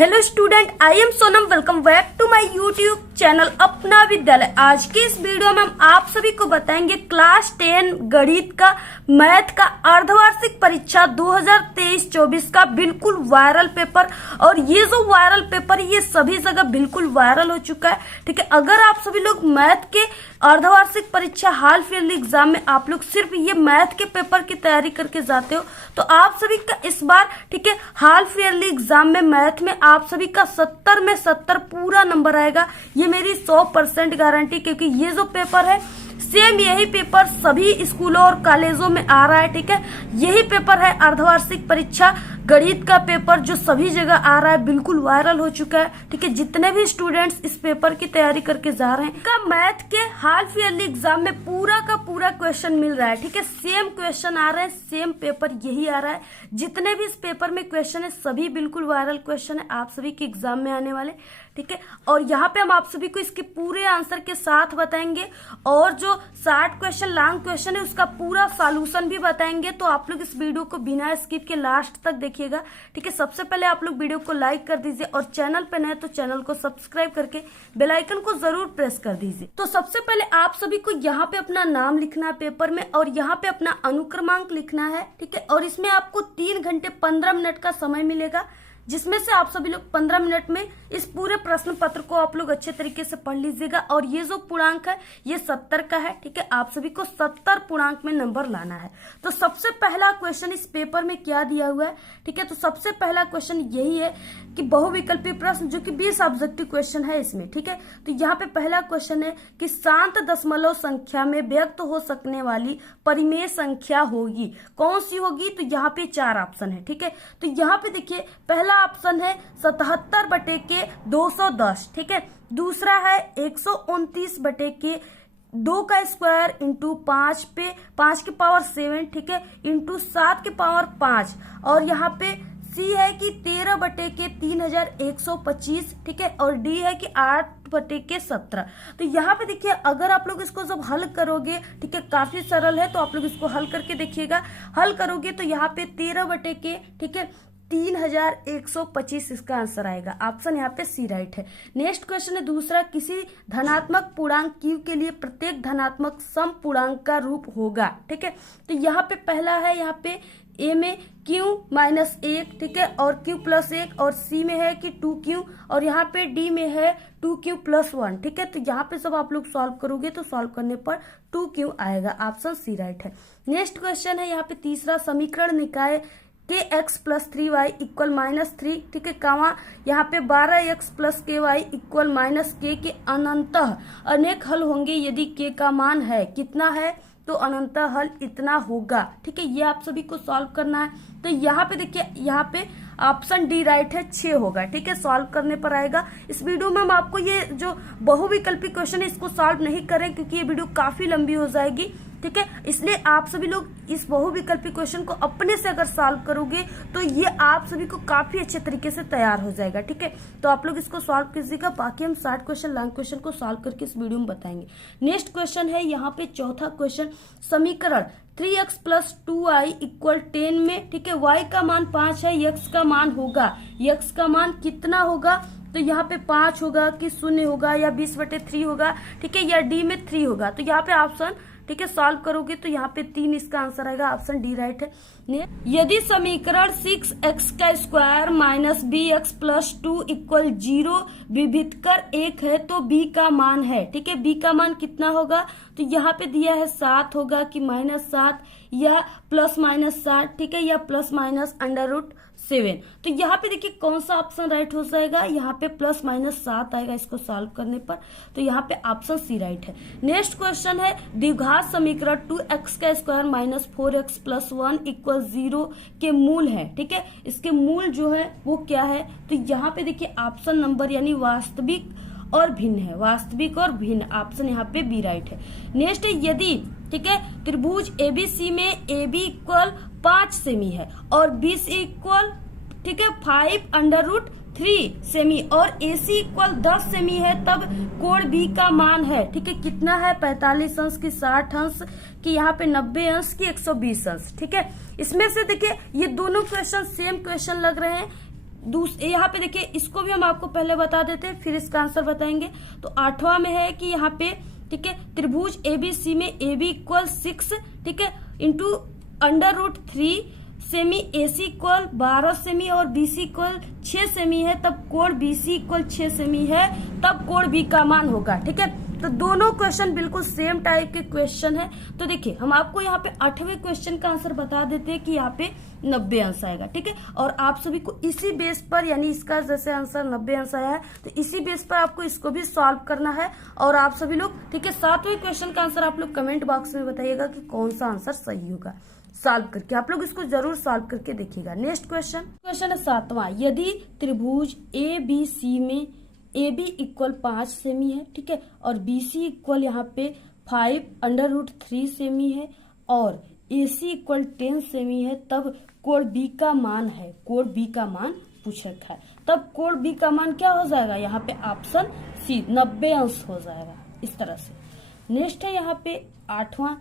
Hello student, I am Sonam. Welcome back to my YouTube channel Apna Vidyalaya. आज के इस video में हम आप सभी को बताएंगे क्लास 10 गणित का मैथ का अर्धवार्षिक परीक्षा 2023-24 का बिल्कुल वायरल पेपर। और ये जो वायरल पेपर ये सभी जगह बिल्कुल वायरल हो चुका है। ठीक है, अगर आप सभी लोग मैथ के अर्धवार्षिक परीक्षा हाफ ईयरली एग्जाम में आप लोग सिर्फ ये मैथ के पेपर की तैयारी करके जाते हो तो आप सभी का इस बार ठीक है हाफ ईयरली एग्जाम में मैथ में आप सभी का 70 में 70 पूरा नंबर आएगा। ये मेरी 100% गारंटी, क्योंकि ये जो पेपर है सेम यही पेपर सभी स्कूलों और कॉलेजों में आ रहा है। ठीक है, यही पेपर है अर्धवार्षिक परीक्षा गणित का पेपर जो सभी जगह आ रहा है, बिल्कुल वायरल हो चुका है। ठीक है, जितने भी स्टूडेंट्स इस पेपर की तैयारी करके जा रहे हैं का मैथ के हाफ ईयरली एग्जाम में पूरा का पूरा क्वेश्चन मिल रहा है। ठीक है, सेम क्वेश्चन आ रहे हैं, सेम पेपर यही आ रहा है। जितने भी इस पेपर में क्वेश्चन है सभी बिल्कुल वायरल क्वेश्चन है आप सभी के एग्जाम में आने वाले। ठीक है, और यहाँ पे हम आप सभी को इसके पूरे आंसर के साथ बताएंगे और जो 60 क्वेश्चन लॉन्ग क्वेश्चन है उसका पूरा सॉल्यूशन भी बताएंगे। तो आप लोग इस वीडियो को बिना स्किप के लास्ट तक देखिएगा। ठीक है, सबसे पहले आप लोग वीडियो को लाइक कर दीजिए और चैनल पे नए तो चैनल को सब्सक्राइब करके बेल आइकन को जरूर प्रेस कर दीजिए। तो सबसे पहले आप सभी को यहाँ पे अपना नाम लिखना है पेपर में और यहाँ पे अपना अनुक्रमांक लिखना है। ठीक है, और इसमें आपको 3 घंटे 15 मिनट का समय मिलेगा, जिसमें से आप सभी लोग 15 मिनट में इस पूरे प्रश्न पत्र को आप लोग अच्छे तरीके से पढ़ लीजिएगा। और ये जो पूर्णांक है ये 70 का है। ठीक है, आप सभी को 70 पूर्णांक में नंबर लाना है। तो सबसे पहला क्वेश्चन इस पेपर में क्या दिया हुआ है? ठीक है, तो सबसे पहला क्वेश्चन यही है कि बहुविकल्पी प्रश्न जो कि 20 ऑब्जेक्टिव क्वेश्चन है इसमें। ठीक है, तो यहाँ पे पहला क्वेश्चन है कि शांत दशमलव संख्या में व्यक्त हो सकने वाली परिमेय संख्या होगी, कौन सी होगी? तो यहाँ पे 4 ऑप्शन है। ठीक है, तो यहाँ पे देखिए पहला ऑप्शन है 77 बटे के 210। ठीक है, दूसरा है 129 बटे के 2 का स्क्वायर इंटू 5 पे 5 की पावर 7। ठीक है, इंटू 7 की पावर 5। और यहाँ पे सी है कि 13 बटे के 3125। ठीक है, और डी है कि 8 बटे के 17। तो यहाँ पे देखिए अगर आप लोग इसको जब हल करोगे, ठीक है काफी सरल है, तो आप लोग इसको हल करके देखिएगा। हल करोगे तो यहाँ पे 13 बटे के ठीक है 3125 इसका आंसर आएगा। ऑप्शन यहाँ पे सी राइट है। नेक्स्ट क्वेश्चन है दूसरा, किसी धनात्मक पूर्णांक q के लिए प्रत्येक धनात्मक सम पूर्णांक का रूप होगा। ठीक है, तो यहाँ पे पहला है यहाँ पे a में q माइनस 1। ठीक है, और q प्लस 1, और c में है कि 2q, और यहाँ पे d में है 2q प्लस 1। ठीक है, तो यहाँ पे सब आप लोग सॉल्व करोगे तो सॉल्व करने पर 2q आएगा। ऑप्शन सी राइट है। नेक्स्ट क्वेश्चन है यहाँ पे तीसरा, समीकरण निकाय के x प्लस 3y इक्वल -3। ठीक है, कामा यहाँ पे 12x प्लस के वाई इक्वल माइनस के अनंतः अनेक हल होंगे यदि k का मान है कितना है, तो अनंतः हल इतना होगा। ठीक है, ये आप सभी को सॉल्व करना है। तो यहाँ पे देखिए यहाँ पे ऑप्शन डी राइट है, 6 होगा। ठीक है, सॉल्व करने पर आएगा। इस वीडियो में हम आपको ये जो बहुविकल्पी क्वेश्चन है इसको सॉल्व नहीं करें क्योंकि ये वीडियो काफी लंबी हो जाएगी। ठीक है, इसलिए आप सभी लोग इस बहुविकल्पी क्वेश्चन को अपने से अगर सॉल्व करोगे तो ये आप सभी को काफी अच्छे तरीके से तैयार हो जाएगा। ठीक है, तो आप लोग इसको सॉल्व कीजिएगा। बाकी हम 60 क्वेश्चन लॉन्ग क्वेश्चन को सॉल्व करके इस वीडियो में बताएंगे। नेक्स्ट क्वेश्चन है यहाँ पे चौथा क्वेश्चन, समीकरण 3x प्लस 2y इक्वल 10 में ठीक है y का मान 5 है, x का मान होगा, x का मान कितना होगा? तो यहाँ पे 5 होगा कि 0 होगा या 20/3 होगा। ठीक है, या डी में 3 होगा। तो यहाँ पे ऑप्शन ठीक है सॉल्व करोगे तो यहाँ पे 3 इसका आंसर आएगा। ऑप्शन डी राइट है। यदि समीकरण 6x का square minus bx plus 2 equal 0 विभिन्न 1 है तो b का मान है। ठीक है, b का मान कितना होगा? तो यहाँ पे दिया है 7 होगा कि -7 या प्लस माइनस 7। ठीक है, या प्लस माइनस √7। तो यहाँ पे देखिए कौन सा ऑप्शन राइट हो जाएगा? यहाँ पे प्लस माइनस 7 आएगा इसको सॉल्व करने पर। तो यहाँ पे ऑप्शन सी राइट है। नेक्स्ट क्वेश्चन है द्विघात समीकरण 2x का square minus 4x plus 1 equal 0 के मूल है। ठीक है, इसके मूल जो है वो क्या है? तो यहाँ पे देखिए ऑप्शन नंबर यानी वास्तविक और भिन्न है, वास्तविक और भिन्न। ऑप्शन यहाँ पे बी राइट है। नेक्स्ट है यदि ठीक है त्रिभुज एबीसी में AB इक्वल 5 सेमी है और BC इक्वल ठीक है 5√3 सेमी और AC इक्वल 10 सेमी है तब कोण B का मान है। ठीक है, कितना है? 45 अंश की 60 अंश की यहाँ पे 90 अंश की 120 अंश। ठीक है, इसमें से देखिए ये दोनों क्वेश्चन सेम क्वेश्चन लग रहे हैं। यहाँ पे देखिए, इसको भी हम आपको पहले बता देते हैं, फिर इसका आंसर बताएंगे। तो 8वां में है कि यहाँ पे, ठीक है, त्रिभुज ABC में AB इक्वल 6, ठीक है, into √3 semi, AC equal 12 semi और BC इक्वल 6 सेमी है, तब कोण BC इक्वल 6 सेमी है, तब कोण B का मान होगा। ठीक है, तो दोनों क्वेश्चन बिल्कुल सेम टाइप के क्वेश्चन है। तो देखिए, हम आपको यहाँ पे 8वें क्वेश्चन का आंसर बता देते हैं कि यहाँ पे 90 अंश आएगा। ठीक है, और आप सभी को इसी बेस पर, यानी इसका जैसे आंसर 90 अंश आया है, तो इसी बेस पर आपको इसको भी सॉल्व करना है। और आप सभी लोग, ठीक है, 7वें क्वेश्चन का आंसर आप लोग कमेंट बॉक्स में बताइएगा कि कौन सा आंसर सही होगा। सॉल्व करके आप लोग इसको जरूर सॉल्व करके देखिएगा। नेक्स्ट क्वेश्चन है 7वां। यदि त्रिभुज ABC में AB इक्वल 5 सेमी है, ठीक है, और BC इक्वल यहाँ पे 5√3 सेमी है और AC इक्वल 10 सेमी है, तब कोण B का मान है, कोण B का मान पूछ रखा है, तब कोण B का मान क्या हो जाएगा? यहाँ पे ऑप्शन C 90 अंश हो जाएगा, इस तरह से। नेक्स्ट है यहाँ पे 8वां।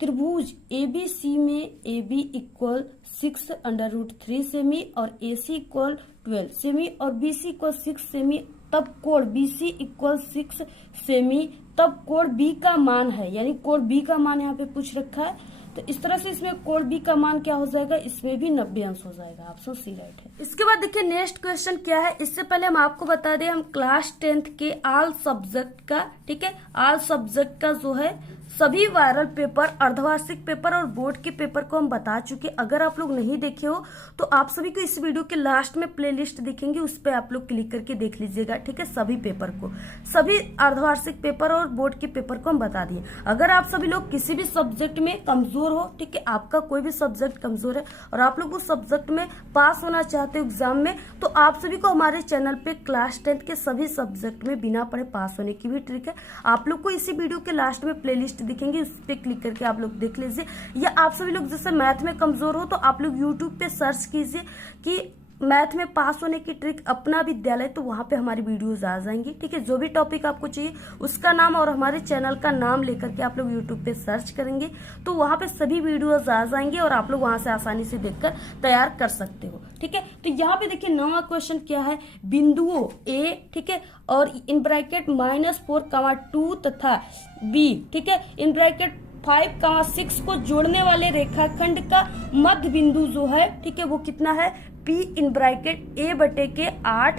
त्रिभुज ABC में AB इक्वल 6√3 सेमी और AC इक्वल 12 सेमी और BC इक्वल 6 सेमी, तब कोण BC इक्वल 6 सेमी, तब कोण B का मान है, यानी कोण B का मान यहाँ पे पूछ रखा है। तो इस तरह से इसमें कोण B का मान क्या हो जाएगा? इसमें भी 90 अंश हो जाएगा। ऑप्शन C राइट है। इसके बाद देखिए नेक्स्ट क्वेश्चन क्या है। इससे पहले हम आपको बता दें, हम क्लास 10th के ऑल सब्जेक्ट का, ठीक है, ऑल सब्जेक्ट का जो है सभी वायरल पेपर, अर्धवार्षिक पेपर और बोर्ड के पेपर को हम बता चुके। अगर आप लोग नहीं देखे हो तो आप सभी को इस वीडियो के लास्ट में प्लेलिस्ट दिखेंगे, उस पर आप लोग क्लिक करके देख लीजिएगा। ठीक है, सभी पेपर को, सभी अर्धवार्षिक पेपर और बोर्ड के पेपर को हम बता दिए। अगर आप सभी लोग किसी भी सब्जेक्ट में कमजोर हो, ठीक है, आपका कोई भी सब्जेक्ट कमजोर है और आप लोग उस सब्जेक्ट में पास होना चाहते हो एग्जाम में, तो आप सभी को हमारे चैनल पे क्लास 10th के सभी सब्जेक्ट में बिना पढ़े पास होने की भी ट्रिक है। आप लोग को इसी वीडियो के लास्ट में प्लेलिस्ट दिखेंगे, उस पर क्लिक करके आप लोग देख लीजिए। या आप सभी लोग जैसे मैथ में कमजोर हो तो आप लोग यूट्यूब पे सर्च कीजिए कि मैथ में पास होने की ट्रिक अपना विद्यालय, तो वहां पे हमारी वीडियोस आ जाएंगी। ठीक है, जो भी टॉपिक आपको चाहिए उसका नाम और हमारे चैनल का नाम लेकर के आप लोग यूट्यूब पे सर्च करेंगे तो वहां पे सभी वीडियोस आ जाएंगे और आप लोग वहां से आसानी से देखकर तैयार कर सकते हो। ठीक है, तो यहाँ पे देखिए 9वां क्वेश्चन क्या है। बिंदुओं A, ठीक है, और इन ब्रैकेट -4, 2 तथा B, ठीक है, इन ब्रैकेट 5, 6 को जोड़ने वाले रेखाखंड का मध्य बिंदु जो है, ठीक है, वो कितना है? P in bracket A/8,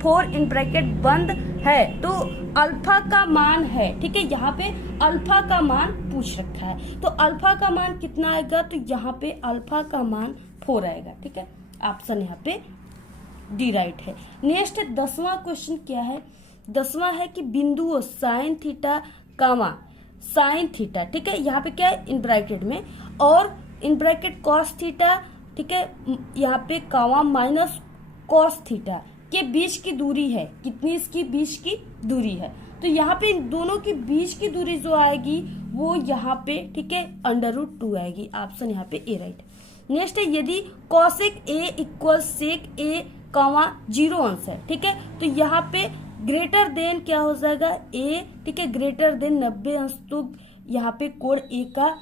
4 in bracket बंद है, तो अल्फा का मान है। ठीक है, यहाँ पे अल्फा का मान पूछ रखा है, तो अल्फा का मान कितना आएगा? तो यहाँ पे अल्फा का मान 4 आएगा। ठीक है, ऑप्शन यहाँ पे डी राइट है। नेक्स्ट 10वां क्वेश्चन क्या है। 10वां है कि बिंदुओं sin थीटा, sin थीटा, ठीक है, यहाँ पे क्या है? इन ब्रैकेट में, और इन ब्रैकेट cos थीटा, ठीक है, यहाँ पे माइनस cos थीटा के बीच की दूरी है। कितनी इसकी बीच की दूरी है? तो यहाँ पे इन दोनों के बीच की दूरी जो आएगी वो यहाँ पे, ठीक है, √2 आएगी। ऑप्शन यहाँ पे ए राइट। नेक्स्ट है, यदि cosec A equal sec A, 0 अंश है, ठीक है, तो यहाँ पे ग्रेटर देन क्या हो जाएगा? A, ठीक है, ग्रेटर देन 90 अंश, तो यहाँ पे कोण A का,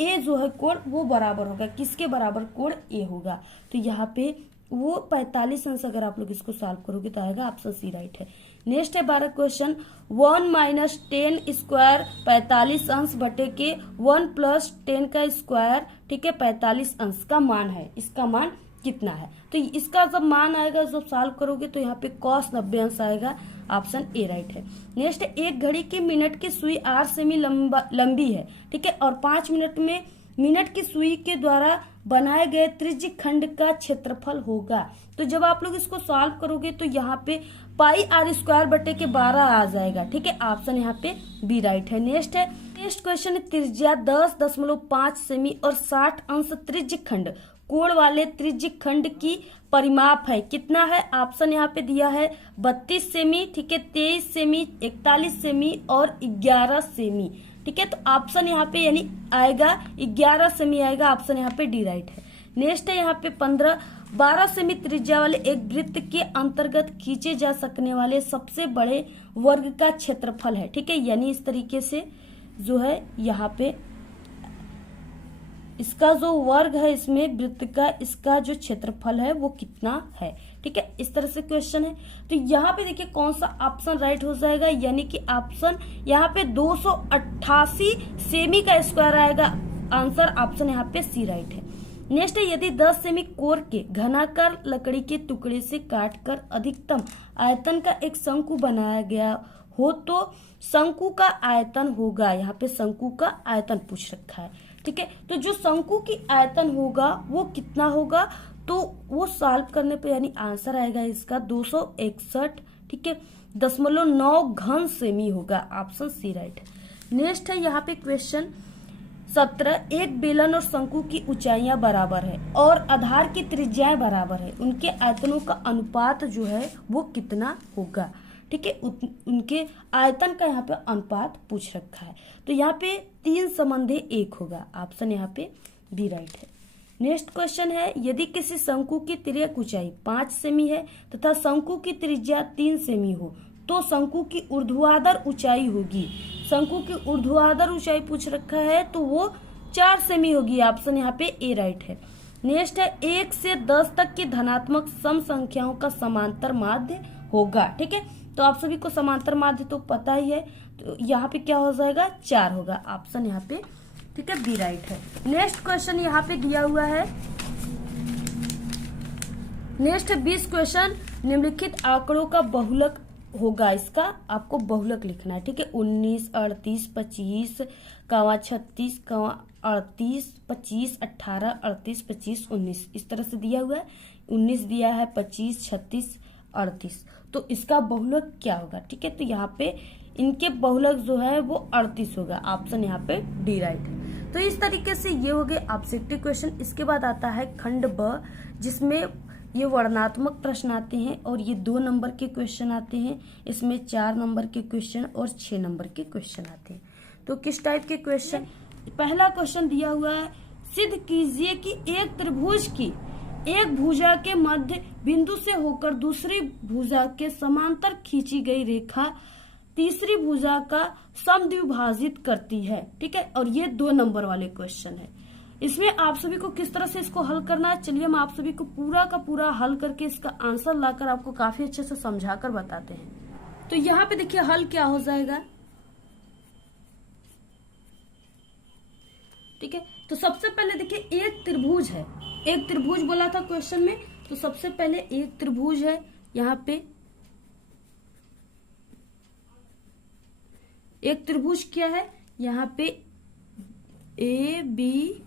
A जो है कोण वो बराबर होगा, किसके बराबर? कोण A होगा। तो यहाँ पे वो 45 अंश, अगर आप लोग इसको सॉल्व करोगे तो आएगा। ऑप्शन C राइट है। नेक्स्ट है 12 क्वेश्चन। 1 - 10 स्क्वायर 45 अंश बटे के 1 + 10 का स्क्वायर, ठीक है, 45 अंश का मान है। इसका मान कितना है? तो इसका जब मान आएगा, जब सॉल्व करोगे तो यहाँ पे cos 90 अंश आएगा। ऑप्शन ए राइट है। नेक्स्ट, एक घड़ी की मिनट की सुई 8 सेमी लंबी है, ठीक है, और 5 मिनट में मिनट की सुई के द्वारा बनाए गए त्रिज्य खंड का क्षेत्रफल होगा। तो जब आप लोग इसको सॉल्व करोगे तो यहाँ पे πr² बटे के 12 आ जाएगा। ठीक है, ऑप्शन यहाँ पे बी राइट है। नेक्स्ट क्वेश्चन है, त्रिज्या 10.5 सेमी और 60 अंश त्रिज्य खंड कोण वाले त्रिज्य खंड की परिमाप है। कितना है? ऑप्शन यहाँ पे दिया है 32 सेमी, ठीक है, 23 सेमी, 41 सेमी और 11 सेमी। ठीक है, तो ऑप्शन यहाँ पे यानी आएगा 11 सेमी आएगा। ऑप्शन यहाँ पे डी राइट है। नेक्स्ट है यहाँ पे 12 सेमी त्रिज्या वाले एक वृत्त के अंतर्गत खींचे जा सकने वाले सबसे बड़े वर्ग का क्षेत्रफल है। ठीक है, यानी इस तरीके से जो है यहाँ पे इसका जो वर्ग है, इसमें वृत्त का इसका जो क्षेत्रफल है वो कितना है। ठीक है, इस तरह से क्वेश्चन है। तो यहाँ पे देखिए कौन सा ऑप्शन राइट हो जाएगा, यानी कि ऑप्शन यहाँ पे 288 सेमी का स्क्वायर आएगा। आंसर ऑप्शन यहाँ पे सी राइट है। नेक्स्ट है, यदि 10 सेमी कोर के घनाकार लकड़ी के टुकड़े से काटकर अधिकतम आयतन का एक शंकु बनाया गया हो तो शंकु का आयतन होगा। यहाँ पे शंकु का आयतन पूछ रखा है, ठीक है। तो जो शंकु की आयतन होगा वो कितना होगा, तो वो सॉल्व करने पे यानी आंसर आएगा इसका 261, ठीक है, 0.9 घन सेमी होगा। ऑप्शन सी राइट है। नेक्स्ट है यहाँ पे क्वेश्चन 17, एक बेलन और शंकु की ऊंचाइयां बराबर है और आधार की त्रिज्याएं बराबर है, उनके आयतनों का अनुपात जो है वो कितना होगा, ठीक है। उनके आयतन का यहाँ पे अनुपात पूछ रखा है। तो यहाँ पे 3:1 होगा। ऑप्शन यहाँ पे बी राइट है। नेक्स्ट क्वेश्चन है, यदि किसी शंकु की तिर्यक ऊंचाई 5 सेमी है तथा शंकु की त्रिज्या 3 सेमी हो तो शंकु की ऊर्ध्वाधर ऊंचाई होगी। शंकु की ऊर्ध्वाधर ऊंचाई पूछ रखा है तो वो 4 सेमी होगी। ऑप्शन यहाँ पे ए राइट है। नेक्स्ट है, 1 से 10 तक की धनात्मक सम संख्याओं का समांतर माध्य होगा, ठीक है। तो आप सभी को समांतर माध्य तो पता ही है, तो यहाँ पे क्या हो जाएगा 4 होगा। ऑप्शन यहाँ पे, ठीक है, बी राइट है। नेक्स्ट क्वेश्चन यहाँ पे दिया हुआ है। नेक्स्ट 20 क्वेश्चन, निम्नलिखित आंकड़ों का बहुलक होगा, इसका आपको बहुलक लिखना है, ठीक है। 19, 38, 25, 36, 38, 25, 18, 38, 25, 19 इस तरह से दिया हुआ है। 19 दिया है, 25, 36, 38, तो इसका बहुलक क्या होगा, ठीक है। तो यहाँ पे इनके बहुलक जो है वो 38 होगा। ऑप्शन यहाँ पे डी राइट है। तो इस तरीके से ये हो गए ऑब्जेक्टिव क्वेश्चन। इसके बाद आता है खंड ब, जिसमें ये वर्णनात्मक प्रश्न आते हैं और ये 2 नंबर के क्वेश्चन आते हैं। इसमें 4 नंबर के क्वेश्चन और 6 नंबर के क्वेश्चन आते हैं। तो किस टाइप के क्वेश्चन, पहला क्वेश्चन दिया हुआ है, सिद्ध कीजिए कि एक त्रिभुज की एक भुजा के मध्य बिंदु से होकर दूसरी भुजा के समांतर खींची गई रेखा तीसरी भुजा का समद्विभाजित करती है, ठीक है। और ये 2 नंबर वाले क्वेश्चन है। इसमें आप सभी को किस तरह से इसको हल करना है, चलिए हम आप सभी को पूरा का पूरा हल करके इसका आंसर लाकर आपको काफी अच्छे से समझाकर बताते हैं। तो यहाँ पे देखिए हल क्या हो जाएगा, ठीक है। तो सबसे पहले देखिए एक त्रिभुज है, एक त्रिभुज बोला था क्वेश्चन में, तो सबसे पहले एक त्रिभुज है। यहाँ पे एक त्रिभुज क्या है, यहाँ पे ए बी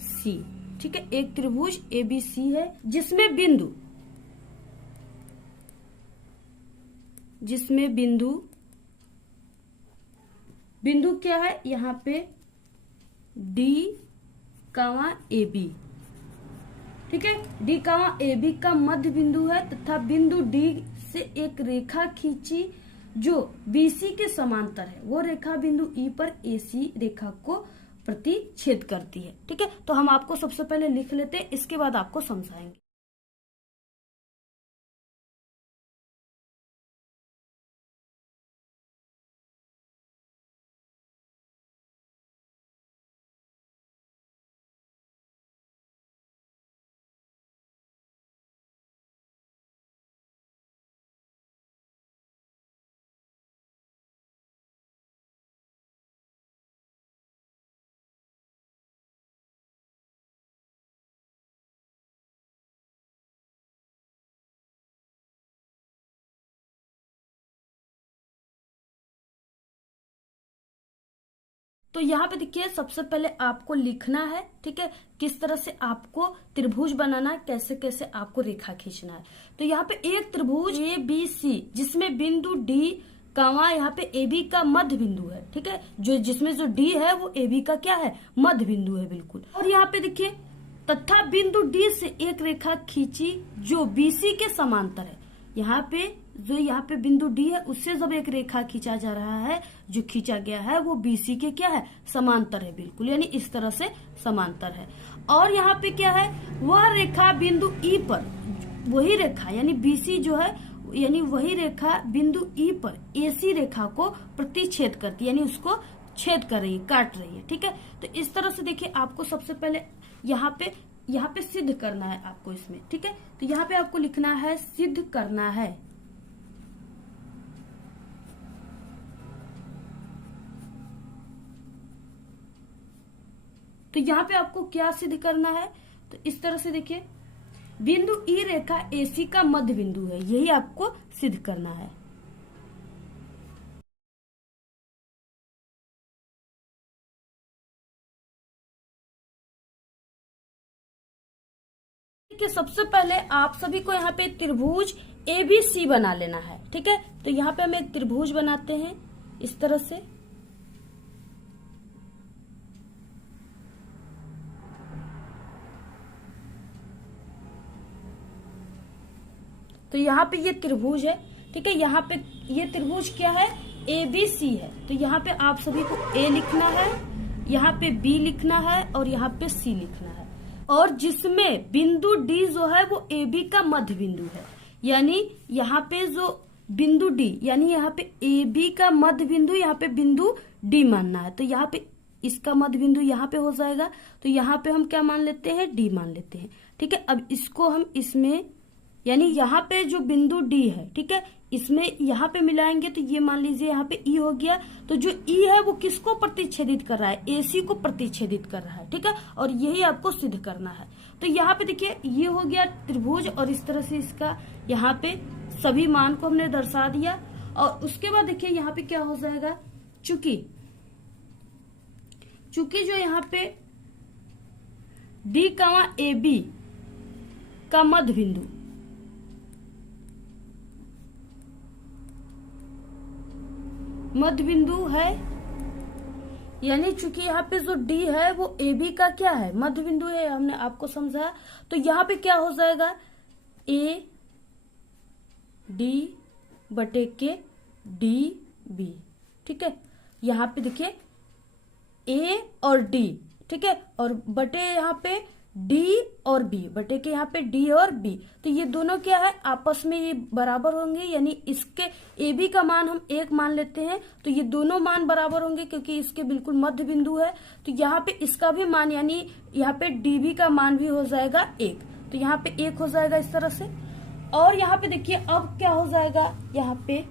सी, ठीक है। एक त्रिभुज ए बी सी है जिसमें बिंदु क्या है, यहाँ पे डी कामा ए बी, ठीक है। डी कामा ए बी का मध्य बिंदु है तथा बिंदु डी से एक रेखा खींची जो बीसी के समांतर है। वो रेखा बिंदु ई पर एसी रेखा को प्रतिच्छेद करती है, ठीक है। तो हम आपको सबसे पहले लिख लेते हैं, इसके बाद आपको समझाएंगे। तो यहाँ पे देखिए सबसे पहले आपको लिखना है, ठीक है, किस तरह से आपको त्रिभुज बनाना है, कैसे कैसे आपको रेखा खींचना है। तो यहाँ पे एक त्रिभुज ए बी सी जिसमें बिंदु डी कामा यहाँ पे ए बी का मध्य बिंदु है, ठीक है। जिसमें जो डी है वो ए बी का क्या है, मध्य बिंदु है, बिल्कुल। और यहाँ पे देखिए तथा बिंदु डी से एक रेखा खींची जो बीसी के समांतर है। यहाँ पे बिंदु डी है उससे जब एक रेखा खींचा जा रहा है, जो खींचा गया है वो बीसी के क्या है, समांतर है, बिल्कुल, यानी इस तरह से समांतर है। और यहाँ पे क्या है, वह रेखा बिंदु ई पर, वही रेखा यानी बीसी जो है, यानी वही रेखा बिंदु ई पर एसी रेखा को प्रतिच्छेद करती है, यानी उसको छेद कर रही है, काट रही है, ठीक है। तो इस तरह से देखिए आपको सबसे पहले यहाँ पे यहाँ पे सिद्ध करना है आपको इसमें, ठीक है। तो यहाँ पे आपको लिखना है सिद्ध करना है। तो यहाँ पे आपको क्या सिद्ध करना है, तो इस तरह से देखिए, बिंदु ई रेखा एसी का मध्य बिंदु है, यही आपको सिद्ध करना है। कि सबसे पहले आप सभी को यहाँ पे त्रिभुज ABC बना लेना है, ठीक है। तो यहाँ पे हम एक त्रिभुज बनाते हैं इस तरह से। तो यहाँ पे ये त्रिभुज है, ठीक है। यहाँ पे ये त्रिभुज क्या है, ABC है। तो यहाँ पे आप सभी को A लिखना है, यहाँ पे B लिखना है और यहाँ पे C लिखना है। और जिसमें बिंदु D जो है वो AB का मध्य बिंदु है, यानी यहाँ पे जो बिंदु D, यानी यहाँ पे AB का मध्य बिंदु, यहाँ पे बिंदु D मानना है। तो यहाँ पे इसका मध्य बिंदु यहाँ पे हो जाएगा। तो यहाँ पे हम क्या मान लेते हैं, D मान लेते हैं, ठीक है। अब इसको हम इसमें, यानी यहाँ पे जो बिंदु D है, ठीक है, इसमें यहाँ पे मिलाएंगे तो ये मान लीजिए यहाँ पे E हो गया। तो जो E है वो किसको प्रतिच्छेदित कर रहा है, AC को प्रतिच्छेदित कर रहा है, ठीक है। और यही आपको सिद्ध करना है। तो यहाँ पे देखिए ये हो गया त्रिभुज, और इस तरह से इसका यहाँ पे सभी मान को हमने दर्शा दिया। और उसके बाद देखिए यहाँ पे क्या हो जाएगा, चूंकि जो यहाँ पे D, AB का मध्य बिंदु, है, यानी चूंकि यहाँ पे जो D है वो AB का क्या है, मध्य बिंदु है, हमने आपको समझाया। तो यहाँ पे क्या हो जाएगा, AD बटे के DB, ठीक है। यहाँ पे देखिए A और D, ठीक है, और बटे यहाँ पे D और B, बटे के यहाँ पे D और B। तो ये दोनों क्या है, आपस में ये बराबर होंगे, यानी इसके AB का मान हम 1 मान लेते हैं। तो ये दोनों मान बराबर होंगे क्योंकि इसके बिल्कुल मध्य बिंदु है। तो यहाँ पे इसका भी मान, यानी यहाँ पे DB का मान भी हो जाएगा 1। तो यहाँ पे 1 हो जाएगा इस तरह से। और यहाँ पे देखिए अब क्या हो जाएगा, यहाँ पे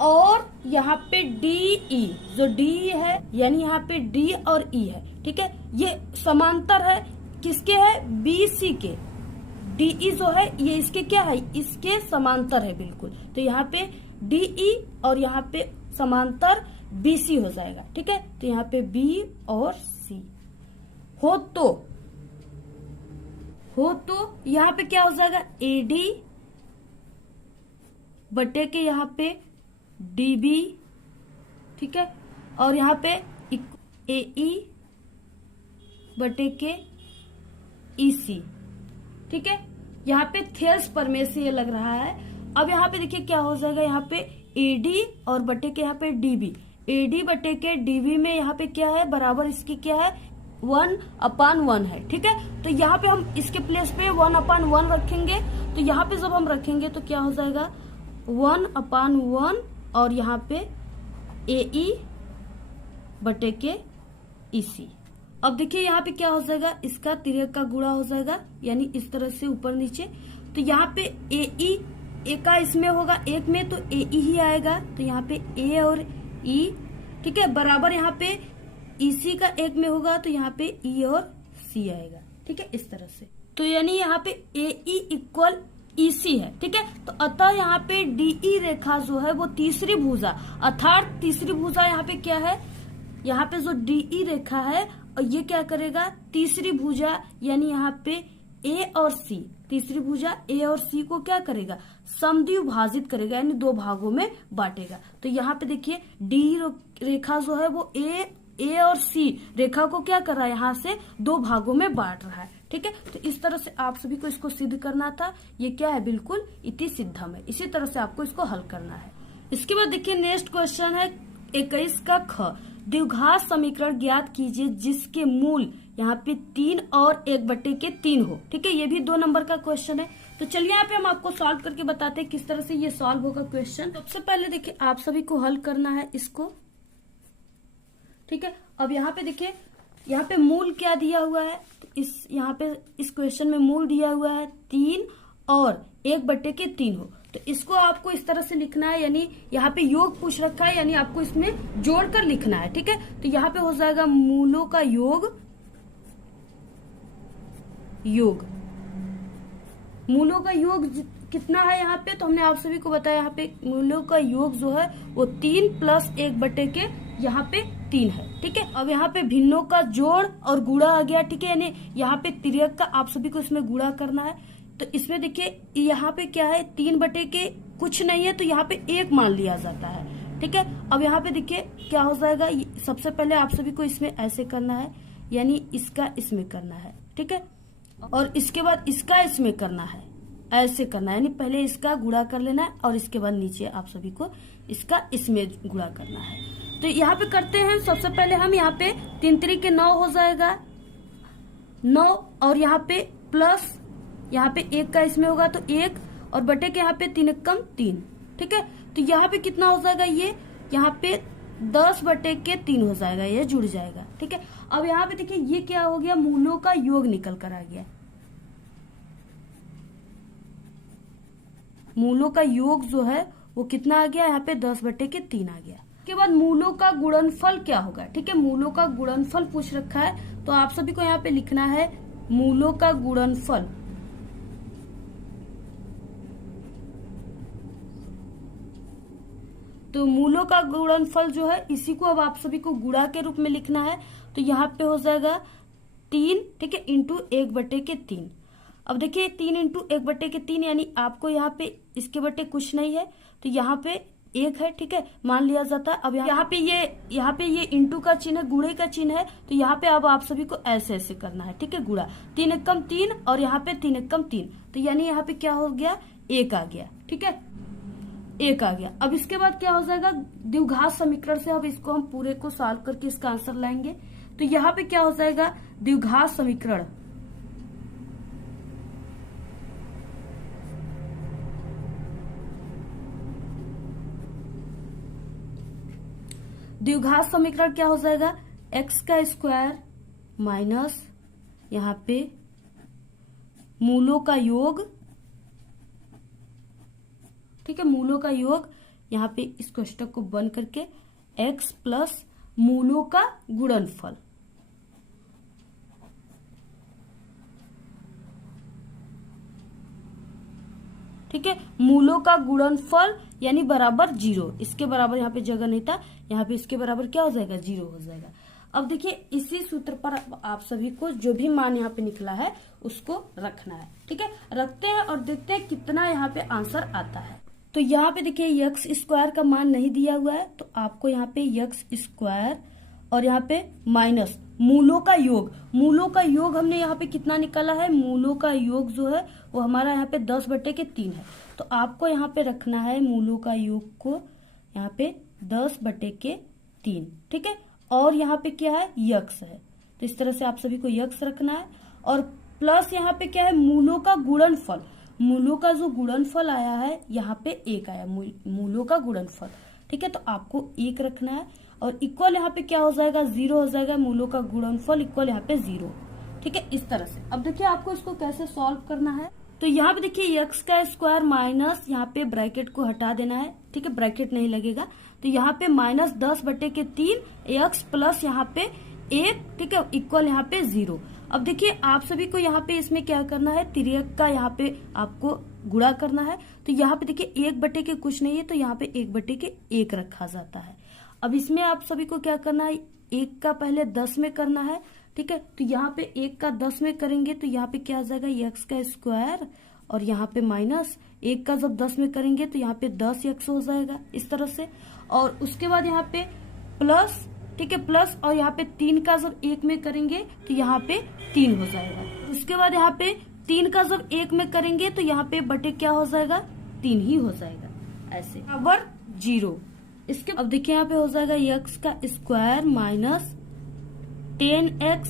और यहाँ पे DE, जो DE है, यानी यहाँ पे D और E है, ठीक है, ये समांतर है, किसके है, BC के। DE जो है ये इसके क्या है, इसके समांतर है बिल्कुल। तो यहाँ पे DE और यहाँ पे समांतर BC हो जाएगा, ठीक है। तो यहाँ पे B और C हो तो यहाँ पे क्या हो जाएगा, AD बटे के यहाँ पे DB, ठीक है, और यहाँ पे AE बटे के EC, ठीक है। यहाँ पे थेल्स प्रमेय से ये लग रहा है। अब यहाँ पे देखिए क्या हो जाएगा, यहाँ पे AD और बटे के यहाँ पे DB, AD बटे के DB में यहाँ पे क्या है, बराबर इसकी क्या है, 1/1 है, ठीक है। तो यहाँ पे हम इसके प्लेस पे 1/1 रखेंगे। तो यहाँ पे जब हम रखेंगे तो क्या हो जाएगा, 1/1 और यहाँ पे AE बटे के EC। अब देखिए यहाँ पे क्या हो जाएगा, इसका तिर्यक का गुणा हो जाएगा, यानी इस तरह से ऊपर नीचे। तो यहाँ पे AE A का इसमें होगा 1 में, तो AE ही आएगा। तो यहाँ पे A और E, ठीक है, बराबर यहाँ पे EC का 1 में होगा, तो यहाँ पे E और C आएगा, ठीक है, इस तरह से। तो यानी यहाँ पे AE इक्वल EC है, ठीक है। तो अतः यहाँ पे DE रेखा जो है वो तीसरी भुजा, अर्थात तीसरी भुजा यहाँ पे क्या है, यहाँ पे जो DE रेखा है और ये क्या करेगा, तीसरी भुजा, यानी यहाँ पे A और C, तीसरी भुजा A और C को क्या करेगा, समद्विभाजित करेगा, यानी 2 भागों में बांटेगा। तो यहाँ पे देखिए DE रेखा जो है वो A और C रेखा को क्या कर रहा है, यहाँ से 2 भागों में बांट रहा है, ठीक है। तो इस तरह से आप सभी को इसको सिद्ध करना था। ये क्या है, बिल्कुल इति सिद्धम है। इसी तरह से आपको इसको हल करना है। इसके बाद देखिए नेक्स्ट क्वेश्चन है 21 का ख, द्विघात समीकरण ज्ञात कीजिए जिसके मूल यहाँ पे 3 और 1/3 हो, ठीक है। ये भी 2 नंबर का क्वेश्चन है। तो चलिए यहाँ पे हम आपको सॉल्व करके बताते हैं किस तरह से ये सॉल्व होगा क्वेश्चन। सबसे पहले देखिए आप सभी को हल करना है इसको, ठीक है। अब यहाँ पे देखिए यहाँ पे मूल क्या दिया हुआ है, तो इस यहाँ पे इस क्वेश्चन में मूल दिया हुआ है 3 और 1/3 हो, तो इसको आपको इस तरह से लिखना है, यानी यहाँ पे योग पूछ रखा है, यानी आपको इसमें जोड़कर लिखना है। ठीक है, तो यहाँ पे हो जाएगा मूलों का योग, मूलों का योग कितना है यहाँ पे, तो हमने आप सभी को बताया यहाँ पे मूलों का योग जो है वो 3 + 1/के यहाँ पे 3 है। ठीक है, अब यहाँ पे भिन्नों का जोड़ और गुणा आ गया। ठीक है, यानी यहाँ पे तिर्यक का आप सभी को इसमें गुणा करना है। तो इसमें देखिए यहाँ पे क्या है, 3/के कुछ नहीं है, तो यहाँ पे 1 मान लिया जाता है। ठीक है, अब यहाँ पे देखिए क्या हो जाएगा, सबसे पहले आप सभी को इसमें ऐसे करना है, यानी इसका इसमें करना है। ठीक है, और इसके बाद इसका इसमें करना है, ऐसे करना है, यानी पहले इसका गुणा कर लेना है और इसके बाद नीचे आप सभी को इसका इसमें गुणा करना है। तो यहाँ पे करते हैं, सबसे पहले हम यहाँ पे 3 3 9 हो जाएगा 9, और यहाँ पे प्लस यहाँ पे 1 का इसमें होगा तो 1, और बटे के यहाँ पे 3 × 3। ठीक है, तो यहाँ पे कितना हो जाएगा, ये यहाँ पे 10/3 हो जाएगा, ये जुड़ जाएगा। ठीक है, अब यहाँ पे देखिए ये क्या हो गया, मूलों का योग निकल कर आ गया। मूलों का योग जो है वो कितना आ गया, यहाँ पे 10/3 आ गया। उसके बाद मूलों का गुणनफल क्या होगा। ठीक है, मूलों का गुणनफल पूछ रखा है, तो आप सभी को यहाँ पे लिखना है मूलों का गुणनफल। तो मूलों का गुणनफल जो है इसी को अब आप सभी को गुणा के रूप में लिखना है। तो यहाँ पे हो जाएगा 3, ठीक है, × 1/3। अब देखिए 3 × 1/3, यानी आपको यहाँ पे इसके बटे कुछ नहीं है, तो यहाँ पे 1 है। ठीक है, मान लिया जाता है। अब यहाँ पे ये इंटू का चिन्ह है, गुणे का चिन्ह है, तो यहाँ पे अब आप सभी को ऐसे ऐसे करना है। ठीक है, गुणा 3 × 3 और यहाँ पे 3 × 3, तो यानी यहाँ पे क्या हो गया, 1 आ गया। ठीक है, 1 आ गया। अब इसके बाद क्या हो जाएगा, द्विघात समीकरण से अब इसको हम पूरे को सॉल्व करके इसका आंसर लाएंगे। तो यहाँ पे क्या हो जाएगा, द्विघात समीकरण। द्विघात समीकरण क्या हो जाएगा, x² माइनस यहाँ पे मूलों का योग। ठीक है, मूलों का योग, यहाँ पे इस कोष्टक को बंद करके x प्लस मूलों का गुणनफल। ठीक है, मूलों का गुणनफल यानी बराबर 0, इसके बराबर यहाँ पे जगह नहीं था, यहाँ पे इसके बराबर क्या हो जाएगा, 0 हो जाएगा। अब देखिए इसी सूत्र पर आप सभी को जो भी मान यहाँ पे निकला है उसको रखना है। ठीक है, रखते हैं और देखते हैं कितना यहाँ पे आंसर आता है। तो यहाँ पे देखिए x² का मान नहीं दिया हुआ है, तो आपको यहाँ पे x² और यहाँ पे माइनस मूलों का योग। मूलों का योग हमने यहाँ पे कितना निकाला है, मूलों का योग जो है वो हमारा यहाँ पे 10/3 है, तो आपको यहाँ पे रखना है मूलों का योग को यहाँ पे 10/3। ठीक है, और यहाँ पे क्या है, यक्स है, तो इस तरह से आप सभी को यक्स रखना है। और प्लस यहाँ पे क्या है, मूलों का गुणनफल। मूलों का जो गुणनफल आया है यहाँ पे 1 आया, मूलों का गुणनफल। ठीक है, तो आपको 1 रखना है, और इक्वल यहाँ पे क्या हो जाएगा, 0 हो जाएगा। मूलों का गुणनफल इक्वल यहाँ पे 0। ठीक है, इस तरह से। अब देखिए आपको इसको कैसे सॉल्व करना है। तो यहाँ पे देखिए x² माइनस यहाँ पे ब्रैकेट को हटा देना है। ठीक है, ब्रैकेट नहीं लगेगा, तो यहाँ पे माइनस 10/3 x प्लस यहाँ पे 1। ठीक है, इक्वल यहाँ पे 0। अब देखिए आप सभी को यहाँ पे इसमें क्या करना है, तिर्यक का यहाँ पे आपको गुणा करना है। तो यहाँ पे देखिए 1/के कुछ नहीं है, तो यहाँ पे 1/1 रखा जाता है। अब इसमें आप सभी को क्या करना है, 1 का पहले 10 में करना है। ठीक है, तो यहाँ पे 1 का 10 में करेंगे तो यहाँ पे क्या आ जाएगा, x² और यहाँ पे माइनस 1 का जब 10 में करेंगे तो यहाँ पे 10x हो जाएगा, इस तरह से। और उसके बाद यहाँ पे प्लस, ठीक है, प्लस, और यहाँ पे 3 का जब 1 में करेंगे तो यहाँ पे 3 हो जाएगा। उसके बाद यहाँ पे 3 का जब 1 में करेंगे तो यहाँ पे बटे क्या हो जाएगा, 3 ही हो जाएगा, ऐसे बराबर 0। इसके अब देखिए यहाँ पे हो जाएगा x² माइनस 10x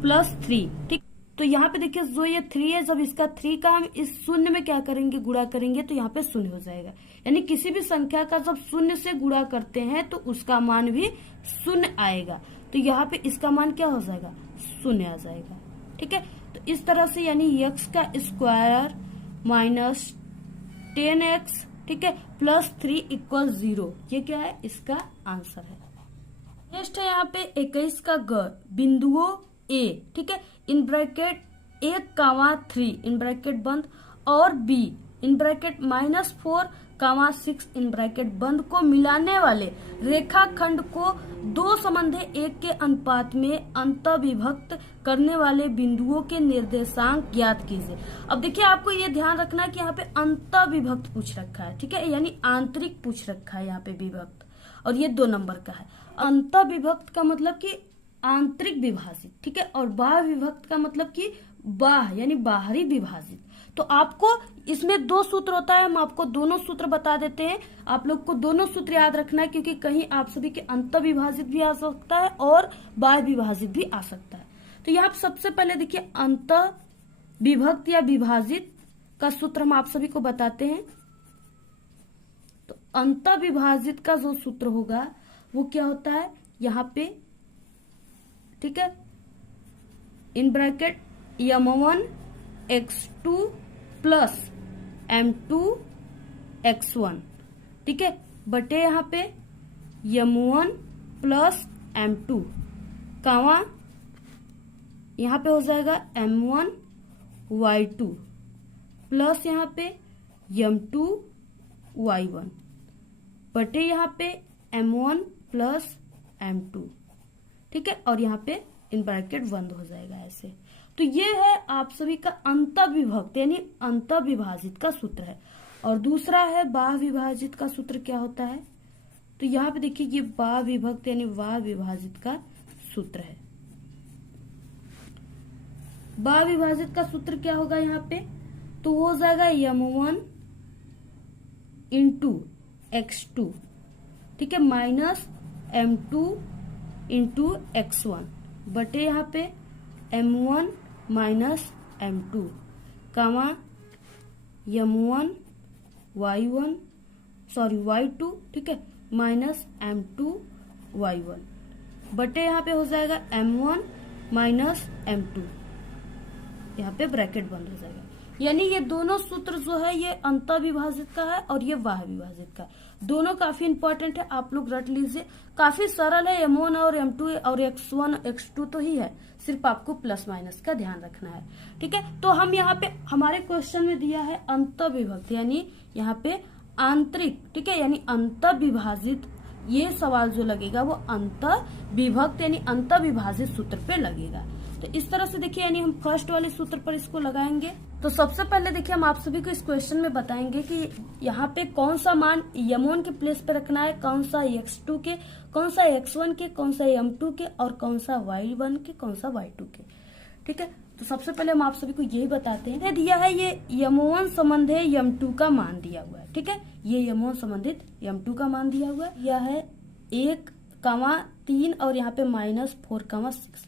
प्लस 3। ठीक, तो यहाँ पे देखिए जो ये 3 है, जब इसका 3 का हम इस शून्य में क्या करेंगे, गुणा करेंगे, तो यहाँ पे 0 हो जाएगा। यानी किसी भी संख्या का जब 0 से गुणा करते हैं तो उसका मान भी 0 आएगा। तो यहाँ पे इसका मान क्या हो जाएगा, 0 आ जाएगा। ठीक है, तो इस तरह से यानी x का स्क्वायर माइनस 10x, ठीक है, प्लस 3 इक्वल 0, ये क्या है, इसका आंसर है। नेक्स्ट है यहाँ पे 21 का ग, बिंदुओं A, ठीक है, इन ब्रैकेट 1,3 इन ब्रैकेट बंद और B in bracket -4,6 in bracket बंद को मिलाने वाले रेखाखंड को दो संबंधे 1 के अनुपात में अंतःविभक्त करने वाले बिंदुओं के निर्देशांक ज्ञात कीजिए। अब देखिए, आपको ये ध्यान रखना है कि यहाँ पे अंतःविभक्त पूछ रखा है, ठीक है, यानी आंतरिक पूछ रखा है यहाँ पे विभक्त, और ये 2 नंबर का है। अंतःविभक्त का मतलब कि आंतरिक विभाजित, ठीक है, और बाह्य विभक्त का मतलब कि बाह्य यानी बाहरी विभाजित। तो आपको इसमें 2 सूत्र होता है, हम आपको दोनों सूत्र बता देते हैं। आप लोग को दोनों सूत्र याद रखना है, क्योंकि कहीं आप सभी के अंतःविभाजित भी आ सकता है और बाह्य विभाजित भी आ सकता है। तो यहाँ सबसे पहले देखिए, अंतःविभक्त या विभाजित का सूत्र हम आप सभी को बताते हैं। तो अंतःविभाजित का जो सूत्र होगा वो क्या होता है, यहाँ पे, ठीक है, in bracket m1 x2 plus m2 x1, ठीक है, बटे यहाँ पे m1 प्लस m2, कामा यहाँ पे हो जाएगा m1 y2 प्लस यहाँ पे m2 y1, बटे यहाँ पे m1 प्लस m2, ठीक है, और यहाँ पे इन ब्रैकेट बंद हो जाएगा ऐसे। तो ये है आप सभी का अंतःविभक्त यानी अंतःविभाजित का सूत्र है। और दूसरा है बाह्य विभाजित का सूत्र क्या होता है, तो यहाँ पे देखिए, ये बाह्य विभक्त यानी बाह्य विभाजित का सूत्र है। बाह्य विभाजित का सूत्र क्या होगा यहाँ पे, तो हो जाएगा m1 इंटू x2, ठीक है, माइनस m2 इंटू x1, बटे यहाँ पे m1 माइनस m2, कामा m1 y2, ठीक है, माइनस m2 y1, बटे यहाँ पे हो जाएगा m1 माइनस m2, यहाँ पे ब्रैकेट बंद हो जाएगा। यानी ये दोनों सूत्र जो है ये अंतःविभाजित का है और ये बाह्य विभाजित का है। दोनों काफी इंपॉर्टेंट है, आप लोग रट लीजिए, काफी सरल है। m1 और m2 और x1 x2 तो ही है, सिर्फ आपको प्लस माइनस का ध्यान रखना है, ठीक है। तो हम यहाँ पे हमारे क्वेश्चन में दिया है अंतःविभक्त यानी यहाँ पे आंतरिक, ठीक है, यानी अंतःविभाजित। ये सवाल जो लगेगा वो अंतःविभक्त यानी अंतःविभाजित सूत्र पे लगेगा। तो इस तरह से देखिए, यानी हम फर्स्ट वाले सूत्र पर इसको लगाएंगे। तो सबसे पहले देखिए, हम आप सभी को इस क्वेश्चन में बताएंगे कि यहाँ पे कौन सा मान m1 के प्लेस पे रखना है, कौन सा x2 के, कौन सा x1 के, कौन सा m2 के और कौन सा y1 के, कौन सा y2 के, ठीक है। तो सबसे पहले हम आप सभी को यही बताते हैं, दिया है ये m1 संबंधित m2 का मान दिया हुआ है, ठीक है, ये m1 संबंधित m2 का मान दिया हुआ है, यह है 1,3 और यहाँ पे -4,6।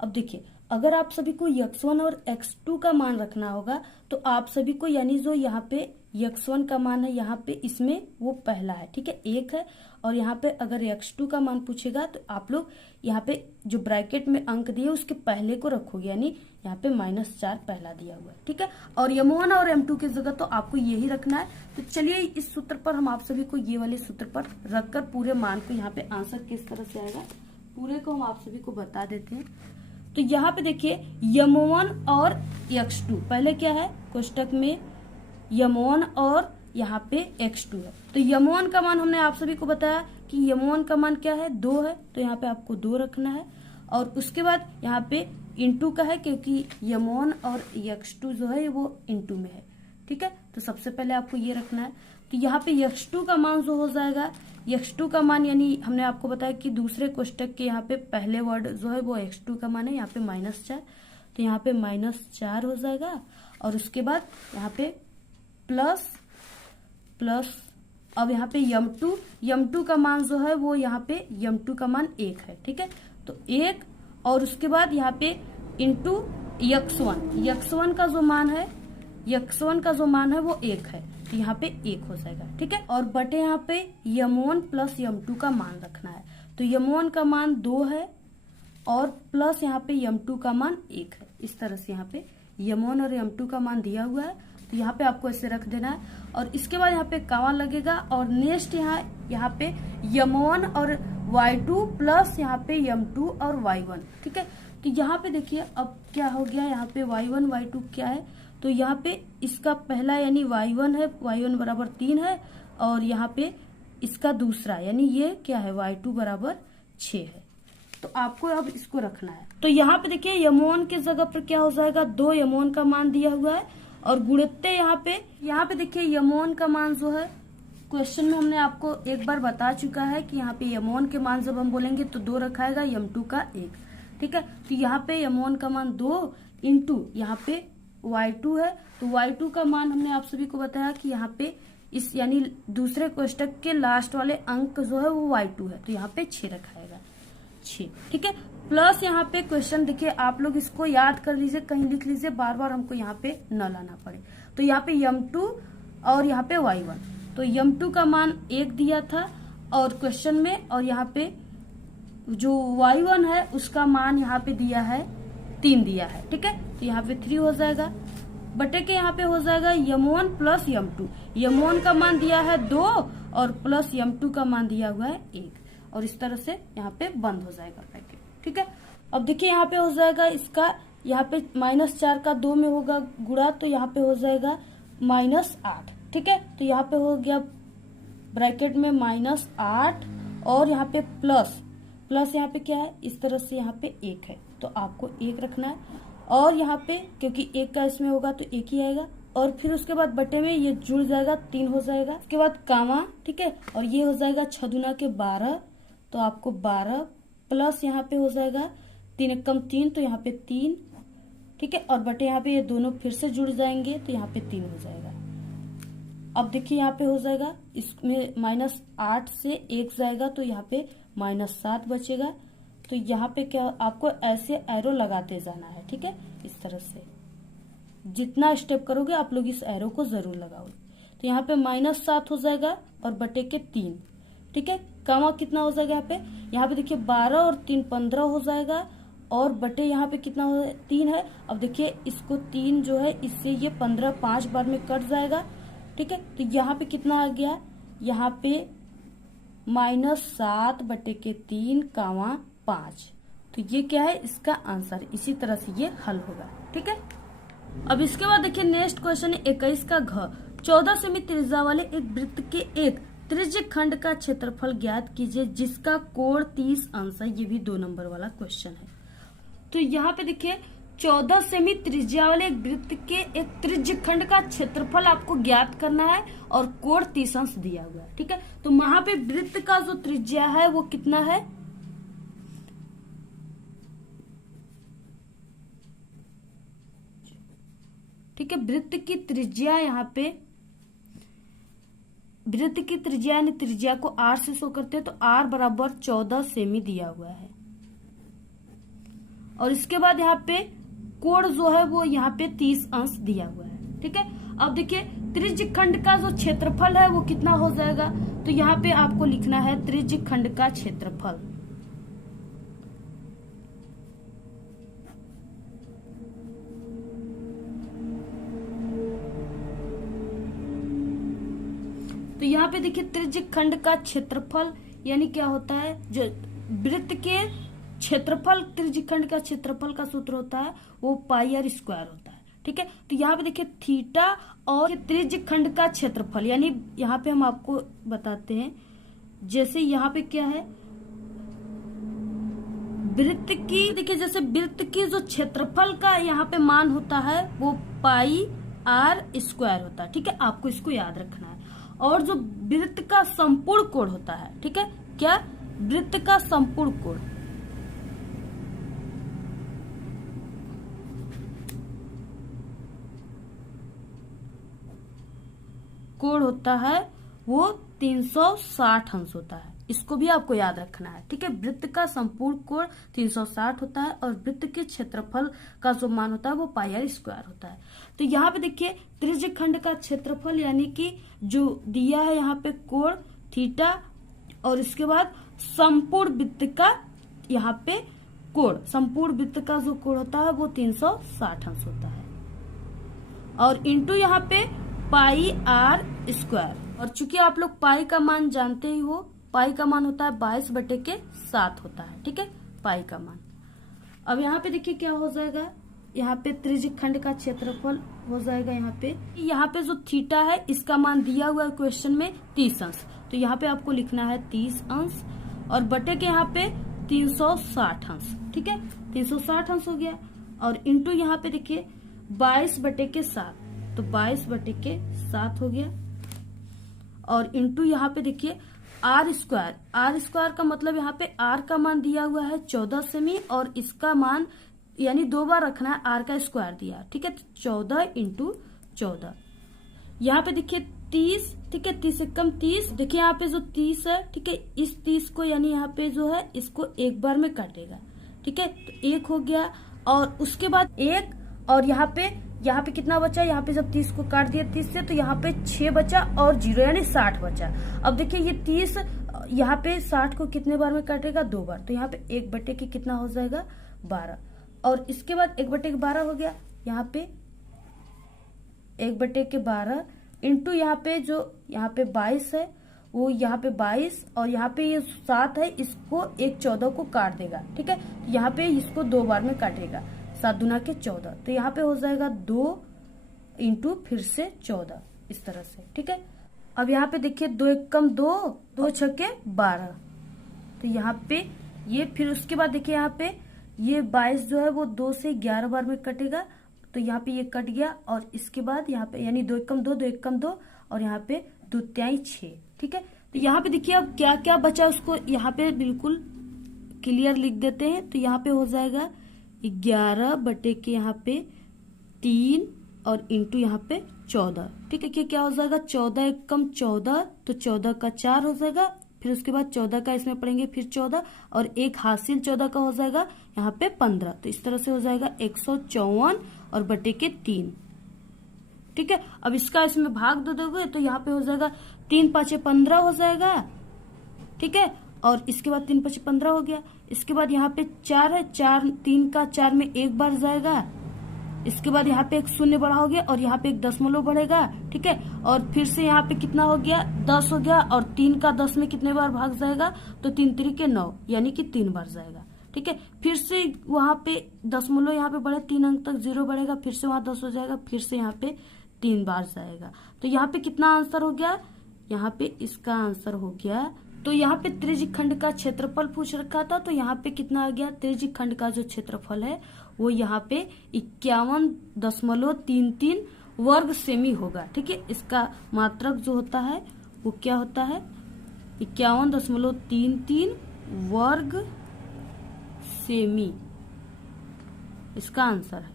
अब देखिए, अगर आप सभी को x1 और x2 का मान रखना होगा तो आप सभी को, यानी जो यहाँ पे x1 का मान है यहाँ पे इसमें वो पहला है, ठीक है, 1 है, और यहाँ पे अगर x2 का मान पूछेगा तो आप लोग यहाँ पे जो ब्रैकेट में अंक दिए उसके पहले को रखोगे, यानी यहाँ पे -4 पहला दिया हुआ है, ठीक है। और m1 और m2 की जगह तो आपको यही रखना है। तो चलिए इस सूत्र पर हम आप सभी को ये वाले सूत्र पर रखकर पूरे मान को यहाँ पे आंसर किस तरह से आएगा पूरे को हम आप सभी को बता देते हैं। तो यहाँ पे देखिए, m1 और x2, पहले क्या है कोष्टक में m1 और यहाँ पे x2 है। तो m1 का मान हमने आप सभी को बताया कि m1 का मान क्या है, 2 है, तो यहाँ पे आपको 2 रखना है। और उसके बाद यहाँ पे इंटू का है, क्योंकि m1 और x2 जो है वो इंटू में है, ठीक है। तो सबसे पहले आपको ये रखना है। तो यहाँ पे x2 का मान जो हो जाएगा, x2 का मान यानी हमने आपको बताया कि दूसरे कोष्टक के यहाँ पे पहले वर्ड जो है वो x2 का मान है, यहाँ पे -4, तो यहाँ पे -4 हो जाएगा। और उसके बाद यहाँ पे प्लस, अब यहाँ पे m2 का मान जो है वो यहाँ पे m2 का मान 1 है, ठीक है, तो 1, और उसके बाद यहाँ पे इंटू x1 का जो मान है वो 1 है, तो यहाँ पे 1 हो जाएगा, ठीक है। और बटे यहाँ पे m1 प्लस m2 का मान रखना है। तो m1 का मान 2 है, और प्लस यहाँ पे m2 का मान 1 है। इस तरह से यहाँ पे m1 और m2 का मान दिया हुआ है, तो यहाँ पे आपको ऐसे रख देना है। और इसके बाद यहाँ पे कामा लगेगा और नेक्स्ट यहाँ पे m1 और y2 प्लस यहाँ पे m2 और y1। ठीक है, तो यहाँ पे देखिए अब क्या हो गया, यहाँ पे y1 y2 क्या है, तो यहाँ पे इसका पहला यानी y1 है, y1 बराबर 3 है, और यहाँ पे इसका दूसरा यानी ये क्या है y2 बराबर 6 है। तो आपको अब इसको रखना है। तो यहाँ पे देखिए m1 के जगह पर क्या हो जाएगा, 2 m1 का मान दिया हुआ है और गुणित्य यहाँ पे देखिए m1 का मान जो है क्वेश्चन में हमने आपको एक बार बता चुका है कि यहाँ पे m1 के मान जब हम बोलेंगे तो 2 रखा आएगा, m2 का 1। ठीक है, तो यहाँ पे m1 का मान 2 इंटू यहाँ पे y2 है, तो y2 का मान हमने आप सभी को बताया कि यहाँ पे इस यानी दूसरे कोष्टक के लास्ट वाले अंक जो है वो y2 है, तो यहाँ पे 6 रखाएगा 6। ठीक है, प्लस यहाँ पे क्वेश्चन देखिए आप लोग इसको याद कर लीजिए, कहीं लिख लीजिए, बार बार हमको यहाँ पे न लाना पड़े। तो यहाँ पे m2 और यहाँ पे y1, तो m2 का मान 1 दिया था और क्वेश्चन में, और यहाँ पे जो y1 है उसका मान यहाँ पे दिया है 3 दिया है। ठीक है, तो यहाँ पे 3 हो जाएगा, बटे के यहाँ पे हो जाएगा m1 प्लस m2। m1 का मान दिया है 2 और प्लस m2 का मान दिया हुआ है 1, और इस तरह से यहाँ पे बंद हो जाएगा ब्रैकेट। ठीक है, अब देखिए यहाँ पे हो जाएगा इसका, यहाँ पे -4 का 2 में होगा गुणा, तो यहाँ पे हो जाएगा -8। ठीक है, तो यहाँ पे हो गया ब्रैकेट में -8 और यहाँ पे प्लस यहाँ पे क्या है, इस तरह से यहाँ पे 1 है, तो आपको 1 रखना है। और यहाँ पे क्योंकि 1 का इसमें होगा तो 1 ही आएगा, और फिर उसके बाद बटे में ये जुड़ जाएगा 3 हो जाएगा, उसके बाद कामा। ठीक है, और ये हो जाएगा 6 दूना के 12, तो आपको 12 प्लस यहाँ पे हो जाएगा 3 एकम 3, तो यहाँ पे 3। ठीक है, और बटे यहाँ पे ये दोनों फिर से जुड़ जाएंगे, तो यहाँ पे 3 हो जाएगा। अब देखिए यहाँ पे हो जाएगा, इसमें -8 से 1 जाएगा, तो यहाँ पे -7 बचेगा। तो यहाँ पे क्या आपको ऐसे एरो लगाते जाना है। ठीक है, इस तरह से जितना स्टेप करोगे आप लोग इस एरो को जरूर लगाओगे। तो यहाँ पे -7 हो जाएगा और बटे के 3। ठीक है, कामा कितना हो जाएगा यहाँ पे देखिए 12 और 3 15 हो जाएगा, और बटे यहाँ पे कितना हो 3 है। अब देखिए इसको 3 जो है इससे ये 15 5 बार में कट जाएगा। ठीक है, तो यहाँ पे कितना आ गया, यहाँ पे -7 बटे के 3 कामा 5। तो ये क्या है, इसका आंसर। इसी तरह से ये हल होगा। ठीक है, अब इसके बाद देखिए नेक्स्ट क्वेश्चन है 21 का घ। 14 सेमी त्रिज्या वाले एक वृत्त के एक त्रिज्य खंड का क्षेत्रफल ज्ञात कीजिए जिसका कोण 30 अंश है। ये भी 2 नंबर वाला क्वेश्चन है। तो यहाँ पे देखिए 14 सेमी त्रिज्या वाले एक वृत्त के एक त्रिज्य खंड का क्षेत्रफल आपको ज्ञात करना है और कोण 30 अंश दिया हुआ है। ठीक है, तो वहां पे वृत्त का जो त्रिज्या है वो कितना है, ठीक है, वृत्त की त्रिज्या, यहाँ पे वृत्त की त्रिज्या यानी त्रिज्या को r से शो करते हैं, तो r बराबर 14 सेमी दिया हुआ है। और इसके बाद यहाँ पे कोण जो है वो यहाँ पे 30 अंश दिया हुआ है। ठीक है, अब देखिए त्रिज्य खंड का जो क्षेत्रफल है वो कितना हो जाएगा, तो यहाँ पे आपको लिखना है त्रिज्य खंड का क्षेत्रफल। तो यहाँ पे देखिए त्रिज्य खंड का क्षेत्रफल यानी क्या होता है, जो वृत्त के क्षेत्रफल, त्रिज्य खंड का क्षेत्रफल का सूत्र होता है वो पाई r स्क्वायर होता है। ठीक है, तो यहाँ पे देखिए थीटा और त्रिज्य खंड का क्षेत्रफल, यानी यहाँ पे हम आपको बताते हैं, जैसे यहाँ पे क्या है, वृत्त की देखिए जैसे वृत्त की जो क्षेत्रफल का यहाँ पे मान होता है वो पाई r स्क्वायर होता है। ठीक है, आपको इसको याद रखना है। और जो वृत्त का संपूर्ण कोण होता है, ठीक है, क्या, वृत्त का संपूर्ण कोण, कोण होता है वो 360 अंश होता है। इसको भी आपको याद रखना है। ठीक है, वृत्त का संपूर्ण कोण 360 होता है और वृत्त के क्षेत्रफल का जो मान होता है वो पाई r स्क्वायर होता है। तो यहाँ पे देखिए त्रिज्य खंड का क्षेत्रफल यानी कि जो दिया है यहाँ पे कोण थीटा, और इसके बाद संपूर्ण वृत्त का यहाँ पे कोण, संपूर्ण वृत्त का जो कोण होता है वो 360 अंश होता है। और इंटू यहाँ पे पाई आर स्क्वायर। और चूंकि आप लोग पाई का मान जानते ही हो, पाई का मान होता है 22/7 होता है, ठीक है, पाई का मान। अब यहाँ पे देखिए क्या हो जाएगा, यहाँ पे त्रिज्यीय खंड का क्षेत्रफल हो जाएगा। यहाँ पे जो थीटा है इसका मान दिया हुआ है क्वेश्चन में 30 अंश, तो यहाँ पे आपको लिखना है 30 अंश और बटे के यहाँ पे 360 अंश, ठीक है, 360 अंश हो गया। और इंटू यहाँ पे देखिए 22/7, तो 22/7 हो गया। और इंटू यहाँ पे देखिए आर स्क्वायर, आर स्क्वायर का मतलब यहाँ पे आर का मान दिया हुआ है 14 सेमी और इसका मान यानी 2 बार रखना है, आर का स्क्वायर दिया, ठीक है, तो 14 × 14। यहाँ पे देखिए 30, ठीक है, 30 से कम 30, देखिए यहाँ पे जो 30 है, ठीक है, इस 30 को यानी यहाँ पे जो है इसको एक बार में काटेगा, ठीक है, तो 1 हो गया। और उसके बाद 1 और यहाँ पे कितना बचा, यहाँ पे जब 30 को काट दिया 30 से तो यहाँ पे 6 बचा और 0 यानी 60 बचा। अब देखिए ये 30 यहाँ पे 60 को कितने बार में काटेगा, 2 बार, तो यहाँ पे 1 के कितना हो जाएगा 12। और इसके बाद 1/12 हो गया, यहाँ पे 1/12 इंटू यहाँ पे जो यहाँ पे 22 है वो यहाँ पे 22 और यहाँ पे ये 7 है, इसको 1/14 को काट देगा, ठीक है, यहाँ पे इसको 2 बार में काटेगा, 7 दूना के 14, तो यहाँ पे हो जाएगा 2 इंटू फिर से 14 इस तरह से, ठीक है। अब यहाँ पे देखिए 2 एकम 2, 2 छक्के 12, तो यहाँ पे ये फिर उसके बाद देखिए यहाँ पे ये 22 जो है वो 2 से 11 बार में कटेगा, तो यहाँ पे ये कट गया। और इसके बाद यहाँ पे यानी 2 एकम 2, 2 एकम 2 और यहाँ पे 2 तिहाई 6, ठीक है। तो यहाँ पे देखिए अब क्या क्या बचा उसको यहाँ पे बिल्कुल क्लियर लिख देते हैं, तो यहाँ पे हो जाएगा 11 बटे के यहाँ पे 3 और इंटू यहाँ पे 14, ठीक है, क्या हो जाएगा 14 एकम 14, तो 14 का 4 हो जाएगा, फिर उसके बाद 14 का इसमें पढ़ेंगे फिर 14 और एक हासिल 14 का हो जाएगा यहाँ पे 15, तो इस तरह से हो जाएगा 154 और बटे के 3, ठीक है। अब इसका इसमें भाग दे दोगे तो यहाँ पे हो जाएगा 3 5 15 हो जाएगा, ठीक है, और इसके बाद 3 5 15 हो गया। इसके बाद यहाँ पे 4 है, 4 3 का 4 में एक बार जाएगा, इसके बाद यहाँ पे एक शून्य बढ़ाओगे और यहाँ पे एक दशमलव बढ़ेगा, ठीक है, और फिर से यहाँ पे कितना हो गया 10 हो गया और 3 का 10 में कितने बार भाग जाएगा, तो 3 3 के 9 यानी कि 3 बार जाएगा, ठीक है। फिर से वहां पे दशमलव यहाँ पे बढ़े 3 अंक तक 0 बढ़ेगा, फिर से वहां 10 हो जाएगा, फिर से यहाँ पे 3 बार जाएगा, तो यहाँ पे कितना आंसर हो गया, यहाँ पे इसका आंसर हो गया। तो यहाँ पे त्रिज्यीय खंड का क्षेत्रफल पूछ रखा था, तो यहाँ पे कितना आ गया, त्रिज्यीय खंड का जो क्षेत्रफल है वो यहाँ पे 51.33 वर्ग सेमी होगा, ठीक है। इसका मात्रक जो होता है वो क्या होता है 51.33 वर्ग सेमी, इसका आंसर है,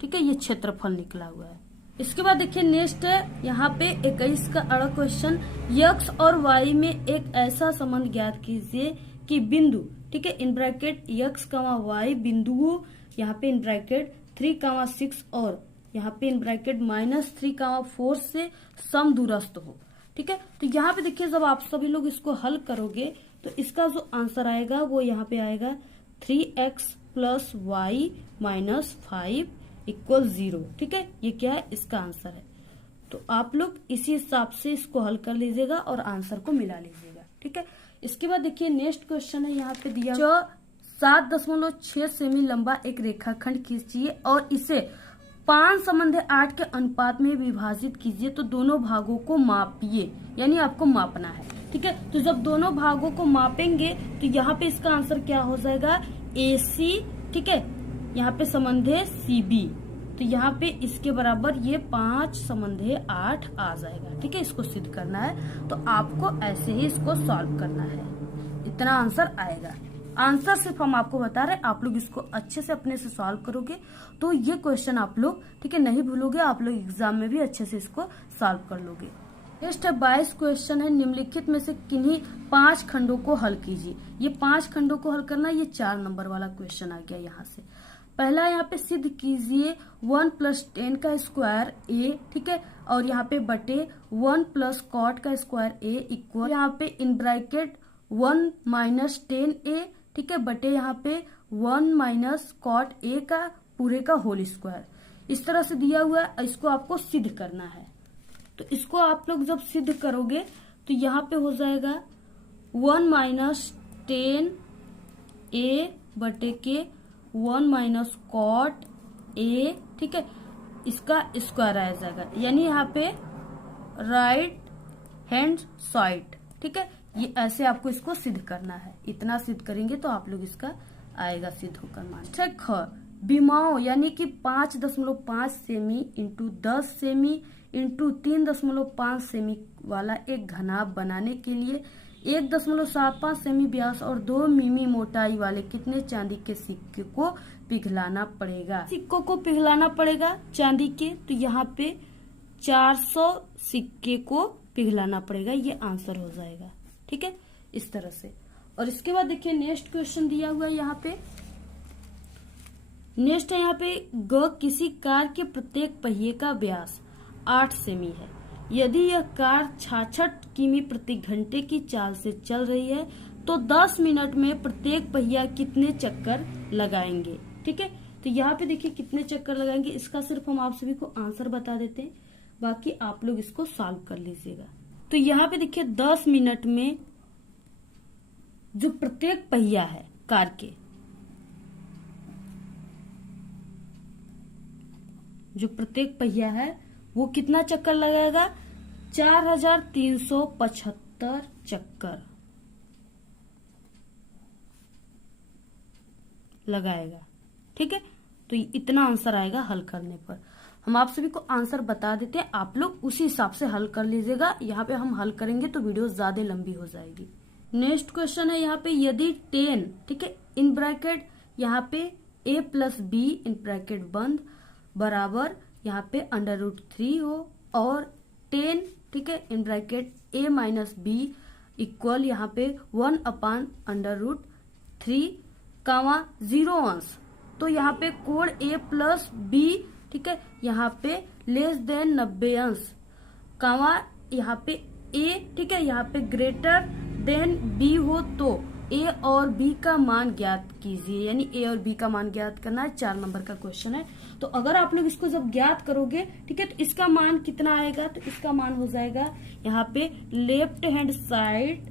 ठीक है, ये क्षेत्रफल निकला हुआ है। इसके बाद देखिए नेक्स्ट है यहाँ पे 21 का अड़ा क्वेश्चन, x और y में एक ऐसा संबंध ज्ञात कीजिए कि बिंदु, ठीक है, इन ब्रैकेट x, y बिंदुओं यहाँ पे इन ब्रैकेट 3, 6 और यहाँ पे इन ब्रैकेट -3, 4 से समदूरस्थ हो, ठीक है। तो यहाँ पे देखिए जब आप सभी लोग इसको हल करोगे तो इसका जो आंसर आएगा वो यहाँ पे आएगा 3x + y - 5 = 0, ठीक है, ये क्या है इसका आंसर है। तो आप लोग इसी हिसाब से इसको हल कर लीजिएगा और आंसर को मिला लीजिएगा, ठीक है। इसके बाद देखिए नेक्स्ट क्वेश्चन है यहाँ पे दिया 7.6 सेमी लंबा एक रेखाखंड खींचिए और इसे 5:8 के अनुपात में विभाजित कीजिए, तो दोनों भागों को मापिए, यानी आपको मापना है, ठीक है। तो जब दोनों भागों को मापेंगे तो यहाँ पे इसका आंसर क्या हो जाएगा AC, ठीक है, यहाँ पे समन्वय CB, तो यहाँ पे इसके बराबर ये 5 समन्वय 8 आ जाएगा, ठीक है। इसको सिद्ध करना है तो आपको ऐसे ही इसको सॉल्व करना है, इतना आंसर आएगा। आंसर सिर्फ हम आपको बता रहे हैं, आप लोग इसको अच्छे से अपने से सॉल्व करोगे तो ये क्वेश्चन आप लोग, ठीक है, नहीं भूलोगे, आप लोग एग्जाम में भी अच्छे से इसको सॉल्व कर लोगे। नेक्स्ट है 22 क्वेश्चन है, निम्नलिखित में से किन्हीं 5 खंडों को हल कीजिए। ये 5 खंडों को हल करना, ये 4 नंबर वाला क्वेश्चन आ गया यहाँ से। पहला यहाँ पे सिद्ध कीजिए 1 + 10 का स्क्वायर a, ठीक है, और यहाँ पे बटे 1 + cot का स्क्वायर a इक्वल यहाँ पे इन ब्रैकेट 1 - 10a, ठीक है, बटे यहाँ पे 1 माइनस कॉट ए का पूरे का होल स्क्वायर, इस तरह से दिया हुआ है। इसको आपको सिद्ध करना है। तो इसको आप लोग जब सिद्ध करोगे तो यहाँ पे हो जाएगा 1 माइनस 10 ए बटे के 1 माइनस कॉट ए, ठीक है, इसका स्क्वायर आ जाएगा, यानी यहाँ पे राइट हैंड साइड, ठीक है। ये ऐसे आपको इसको सिद्ध करना है। इतना सिद्ध करेंगे तो आप लोग इसका आएगा सिद्ध होकर मान। ठीक है, विमाओं यानी कि 5.5 semi into 10 semi into 3.5 semi वाला एक घनाभ बनाने के लिए 1.75 सेमी व्यास और 2 मिमी मोटाई वाले कितने चांदी के सिक्के को पिघलाना पड़ेगा। सिक्कों को पिघलाना पड़ेगा चांदी के, तो यहाँ पे 400 सिक्के को पिघलाना पड़ेगा। ये आंसर हो जाएगा, ठीक है, इस तरह से। और इसके बाद देखिए नेक्स्ट क्वेश्चन दिया हुआ है यहाँ पे। नेक्स्ट है यहाँ पे किसी कार के प्रत्येक पहिए का व्यास 8 सेमी है। यदि यह कार 66 किमी प्रति घंटे की चाल से चल रही है तो 10 मिनट में प्रत्येक पहिया कितने चक्कर लगाएंगे, ठीक है। तो यहाँ पे देखिए कितने चक्कर लगाएंगे, इसका सिर्फ हम आप सभी को आंसर बता देते हैं, बाकी आप लोग इसको सॉल्व कर लीजिएगा। तो यहाँ पे देखिए 10 मिनट में जो प्रत्येक पहिया है कार के, जो प्रत्येक पहिया है वो कितना चक्कर लगाएगा, 4375 चक्कर लगाएगा, ठीक है। तो इतना आंसर आएगा हल करने पर। हम आप सभी को आंसर बता देते हैं, आप लोग उसी हिसाब से हल कर लीजिएगा। यहाँ पे हम हल करेंगे तो वीडियो ज्यादा लंबी हो जाएगी। नेक्स्ट क्वेश्चन है यहाँ पे, यदि 10, ठीक है, इन ब्रैकेट यहाँ पे a plus be in bracket बंद बराबर यहाँ पे √3 हो और 10, ठीक है, in bracket a minus B equal यहाँ पे 1/√3 कामा 0 अंश, तो यहाँ पे कोण a प्लस बी, ठीक है, यहाँ पे लेस देन 90 अंश कामा यहाँ पे a, ठीक है, यहाँ पे ग्रेटर देन b हो तो a और b का मान ज्ञात कीजिए। यानी a और b का मान ज्ञात करना है। 4 नंबर का क्वेश्चन है। तो अगर आप लोग इसको जब ज्ञात करोगे, ठीक है, तो इसका मान कितना आएगा, तो इसका मान हो जाएगा यहाँ पे लेफ्ट हैंड साइड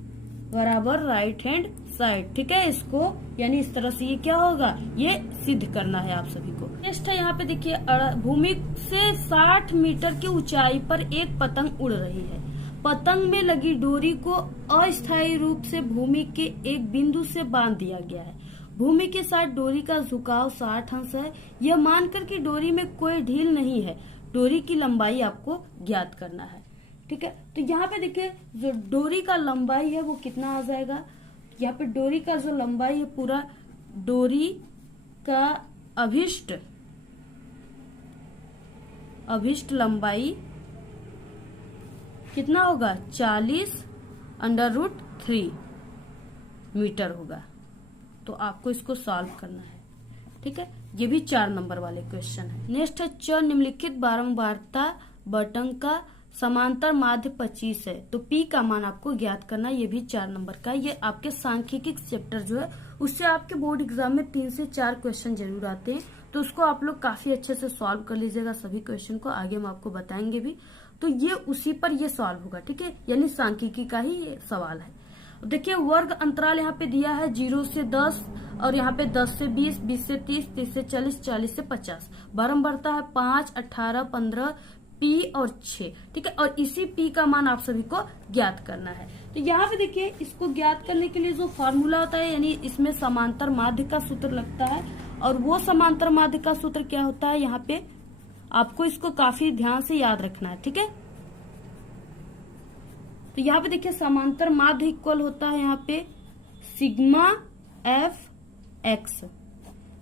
बराबर राइट हैंड साइड, ठीक है। इसको यानी इस तरह से ये क्या होगा, ये सिद्ध करना है आप सभी को। नेक्स्ट है यहाँ पे देखिए, भूमि से 60 मीटर की ऊंचाई पर एक पतंग उड़ रही है। पतंग में लगी डोरी को अस्थायी रूप से भूमि के एक बिंदु से बांध दिया गया है। भूमि के साथ डोरी का झुकाव 60 अंश है। यह मानकर कि डोरी में कोई ढील नहीं है, डोरी की लंबाई आपको ज्ञात करना है, ठीक है। तो यहाँ पे देखिए जो डोरी का लंबाई है वो कितना आ जाएगा। यहाँ पे डोरी का जो लंबाई है, पूरा डोरी का अभिष्ट लंबाई कितना होगा, 40√3 मीटर होगा। तो आपको इसको सॉल्व करना है, ठीक है। ये भी 4 नंबर वाले क्वेश्चन है। नेक्स्ट है, च निम्नलिखित बारंबारता बटन का समांतर माध्य 25 है, तो P का मान आपको ज्ञात करना है। ये भी 4 नंबर का। ये आपके सांख्यिकी चैप्टर जो है उससे आपके बोर्ड एग्जाम में 3 से 4 क्वेश्चन जरूर आते हैं, तो उसको आप लोग काफी अच्छे से सॉल्व कर लीजिएगा। सभी क्वेश्चन को आगे हम आपको बताएंगे भी, तो ये उसी पर ये सॉल्व होगा, ठीक है। यानी सांख्यिकी का ही ये सवाल है। देखिए वर्ग अंतराल यहाँ पे दिया है 0 से 10 और यहाँ पे 10 से 20, 20 से 30, 30 से 40, 40 से 50। बारंबारता है 5, 18, 15, P और 6, ठीक है। और इसी P का मान आप सभी को ज्ञात करना है। तो यहाँ पे देखिए इसको ज्ञात करने के लिए जो फॉर्मूला होता है, यानी इसमें समांतर माध्य का सूत्र लगता है, और वो समांतर माध्य का सूत्र क्या होता है, यहाँ पे आपको इसको काफी ध्यान से याद रखना है, ठीक है। तो यहाँ पे देखिए समांतर माध्य इक्वल होता है यहाँ पे सिग्मा एफ एक्स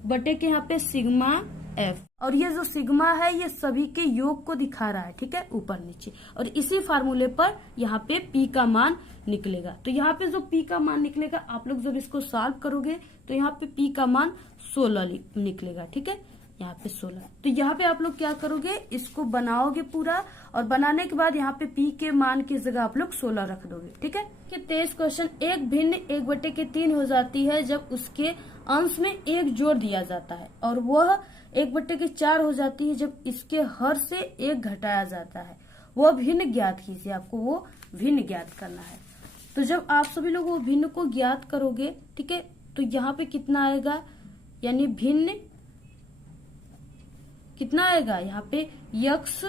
बटे के यहाँ पे सिग्मा एफ, और ये जो सिग्मा है ये सभी के योग को दिखा रहा है, ठीक है, ऊपर नीचे। और इसी फार्मूले पर यहाँ पे P का मान निकलेगा। तो यहाँ पे जो P का मान निकलेगा, आप लोग जब इसको सॉल्व करोगे तो यहाँ पे P का मान 16 निकलेगा, ठीक है, यहाँ पे 16। तो यहाँ पे आप लोग क्या करोगे, इसको बनाओगे पूरा, और बनाने के बाद यहाँ पे P के मान की जगह आप लोग 16 रख दोगे, ठीक है। 23 क्वेश्चन, एक भिन्न 1/3 हो जाती है जब उसके अंश में 1 जोड़ दिया जाता है और वह 1/4 हो जाती है जब इसके हर से 1 घटाया जाता है। वह भिन्न ज्ञात कीजिए, आपको वो भिन्न ज्ञात करना है। तो जब आप सभी लोग वो भिन्न को ज्ञात करोगे, ठीक है, तो यहाँ पे कितना आएगा, यानी भिन्न कितना आएगा, यहाँ पे x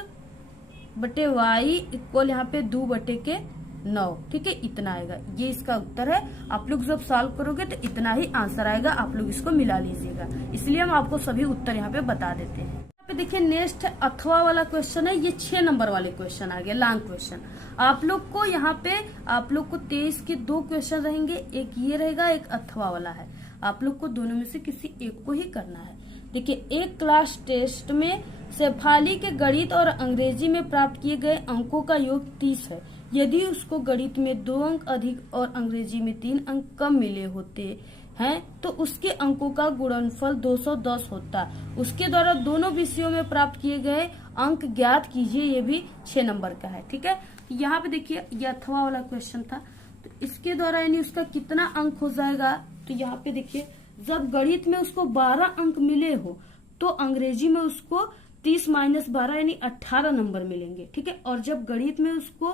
बटे वाई इक्वल यहाँ पे 2/9, ठीक है, इतना आएगा। ये इसका उत्तर है। आप लोग जब सॉल्व करोगे तो इतना ही आंसर आएगा, आप लोग इसको मिला लीजिएगा। इसलिए हम आपको सभी उत्तर यहाँ पे बता देते हैं। यहाँ पे देखिए नेक्स्ट अथवा वाला क्वेश्चन है, ये 6 नंबर वाले क्वेश्चन आ गया, लॉन्ग क्वेश्चन। आप लोग को यहाँ पे आप लोग को 23 के 2 क्वेश्चन रहेंगे, एक ये रहेगा, एक अथवा वाला है। आप लोग को दोनों में से किसी एक को ही करना है। देखिए, एक क्लास टेस्ट में शेफाली के गणित और अंग्रेजी में प्राप्त किए गए अंकों का योग 30 है। यदि उसको गणित में 2 अंक अधिक और अंग्रेजी में 3 अंक कम मिले होते हैं तो उसके अंकों का गुणनफल 210 होता। उसके द्वारा दोनों विषयों में प्राप्त किए गए अंक ज्ञात कीजिए। ये भी 6 नंबर का है, ठीक है। यहाँ पे देखिए, ये अथवा वाला क्वेश्चन था, तो इसके द्वारा यानी उसका कितना अंक हो जाएगा। तो यहाँ पे देखिए, जब गणित में उसको 12 अंक मिले हो तो अंग्रेजी में उसको 30 - 12 यानी 18 नंबर मिलेंगे, ठीक है। और जब गणित में उसको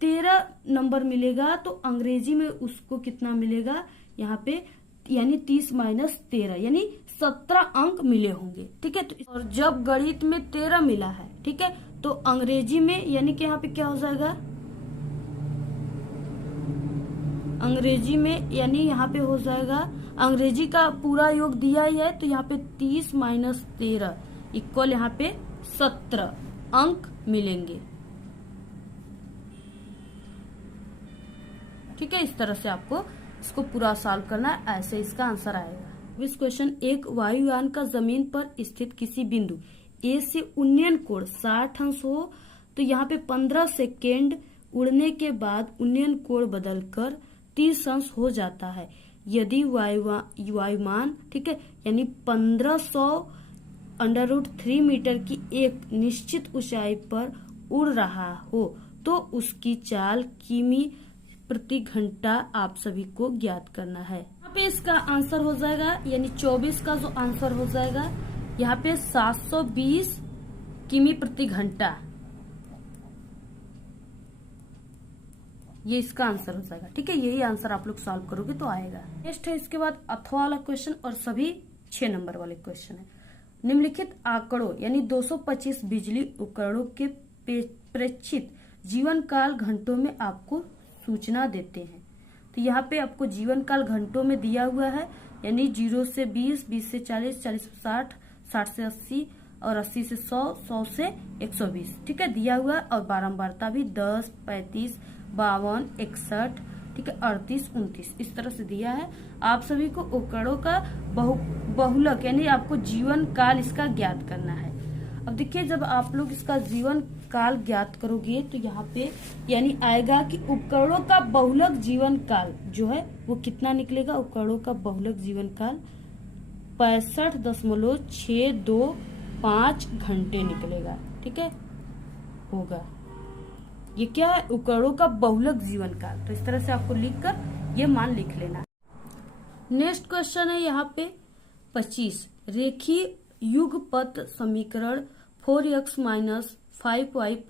13 नंबर मिलेगा तो अंग्रेजी में उसको कितना मिलेगा, यहाँ पे यानी 30 - 13 यानी 17 अंक मिले होंगे, ठीक है। तो और जब गणित में 13 मिला है, ठीक है, तो अंग्रेजी में यानी कि यहाँ पे क्या हो जाएगा, अंग्रेजी में यानी यहाँ पे हो जाएगा, अंग्रेजी का पूरा योग दिया ही है तो यहाँ पे 30 - 13 इक्वल यहाँ पे 17 अंक मिलेंगे, ठीक है। इस तरह से आपको इसको पूरा सॉल्व करना है, ऐसे इसका आंसर आएगा। इस क्वेश्चन, एक वायुयान का जमीन पर स्थित किसी बिंदु ए से उन्नयन कोण 60 अंश हो तो यहाँ पे 15 सेकेंड उड़ने के बाद उन्नयन कोण बदलकर 30 अंश हो जाता है। यदि वायुमान, ठीक है, यानी 1500 √3 मीटर की एक निश्चित ऊंचाई पर उड़ रहा हो तो उसकी चाल किमी प्रति घंटा आप सभी को ज्ञात करना है। यहाँ पे इसका आंसर हो जाएगा, यानी 24 का जो आंसर हो जाएगा यहाँ पे 720 किमी प्रति घंटा, ये इसका आंसर हो जाएगा, ठीक है। यही आंसर आप लोग सॉल्व करोगे तो आएगा। नेक्स्ट है इसके बाद अथवा वाला क्वेश्चन और सभी 6 नंबर वाले क्वेश्चन है। निम्नलिखित आंकड़ों यानी 225 बिजली उपकरणों के प्रेक्षित जीवन काल घंटों में आपको सूचना देते हैं। तो यहाँ पे आपको जीवन काल घंटों में दिया हुआ है, यानी 0 से 20, 20 से 40, 40 से 60, 60 से 80 और 80 से 100, 100 से 120, ठीक है, दिया हुआ है। और बारंबारता भी 10, 35, 52, 61, ठीक है, 38, 29 इस तरह से दिया है। आप सभी को उपकरणों का बहुलक यानी आपको जीवन काल इसका ज्ञात करना है। अब देखिए, जब आप लोग इसका जीवन काल ज्ञात करोगे तो यहाँ पे यानी आएगा कि उपकरणों का बहुलक जीवन काल जो है वो कितना निकलेगा। उपकरणों का बहुलक जीवन काल 65.625 घंटे निकलेगा, ठीक है, होगा। ये क्या है, उपकरणों का बहुलक जीवन काल। तो इस तरह से आपको लिखकर ये मान लिख लेना। नेक्स्ट क्वेश्चन है यहाँ पे 25, रेखीय युगपत समीकरण 4x - 5y +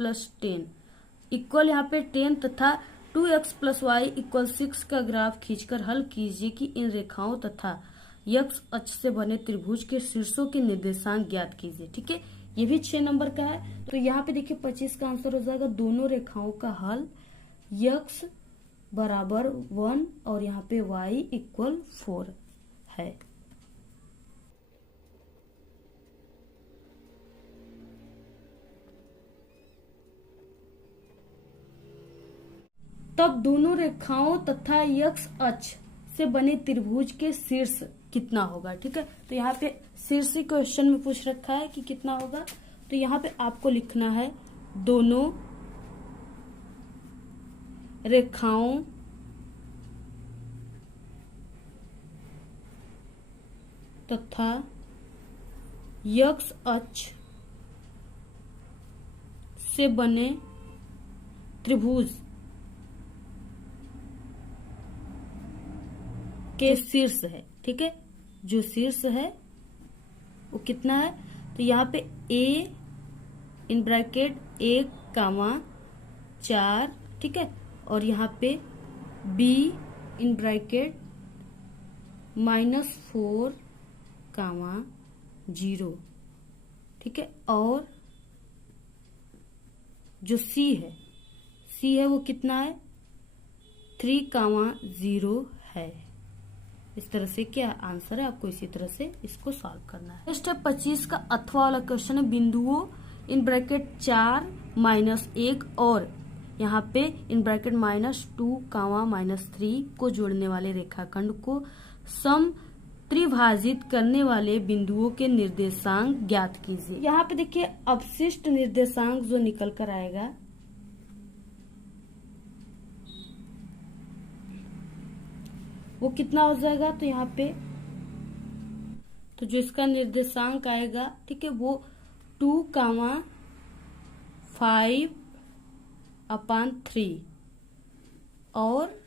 10 इक्वल यहाँ पे 10 तथा 2x + y = 6 का ग्राफ खींचकर हल कीजिए कि इन रेखाओं तथा x अक्ष से बने त्रिभुज के शीर्षों के निर्देशांक ज्ञात कीजिए, ठीक है। ये भी 6 नंबर का है। तो यहाँ पे देखिए 25 का आंसर हो जाएगा दोनों रेखाओं का हल, x = 1 और यहाँ पे y = 4 है। तब दोनों रेखाओं तथा x अक्ष से बने त्रिभुज के शीर्ष कितना होगा, ठीक है। तो यहाँ पे शीर्ष क्वेश्चन में पूछ रखा है कि कितना होगा। तो यहाँ पे आपको लिखना है दोनों रेखाओं तथा x अक्ष से बने त्रिभुज के शीर्ष है, ठीक है। जो शीर्ष है वो कितना है, तो यहाँ पे a इन ब्रैकेट 1,4, ठीक है, और यहाँ पे b इन ब्रैकेट -4,0, ठीक है, और जो c है वो कितना है, 3,0 है। इस तरह से क्या आंसर है, आपको इसी तरह से इसको सॉल्व करना है। स्टेप 25 का अथवा वाला क्वेश्चन है। बिंदुओं इन ब्रैकेट 4 -1 और यहाँ पे इन ब्रैकेट -2, -3 को जोड़ने वाले रेखाखंड को सम त्रिभाजित करने वाले बिंदुओं के निर्देशांक ज्ञात कीजिए। यहाँ पे देखिए अवशिष्ट निर्देशांक जो निकल कर आएगा वो कितना हो जाएगा, तो यहाँ पे तो जो इसका निर्देशांक आएगा, ठीक है, वो 2,5/3 और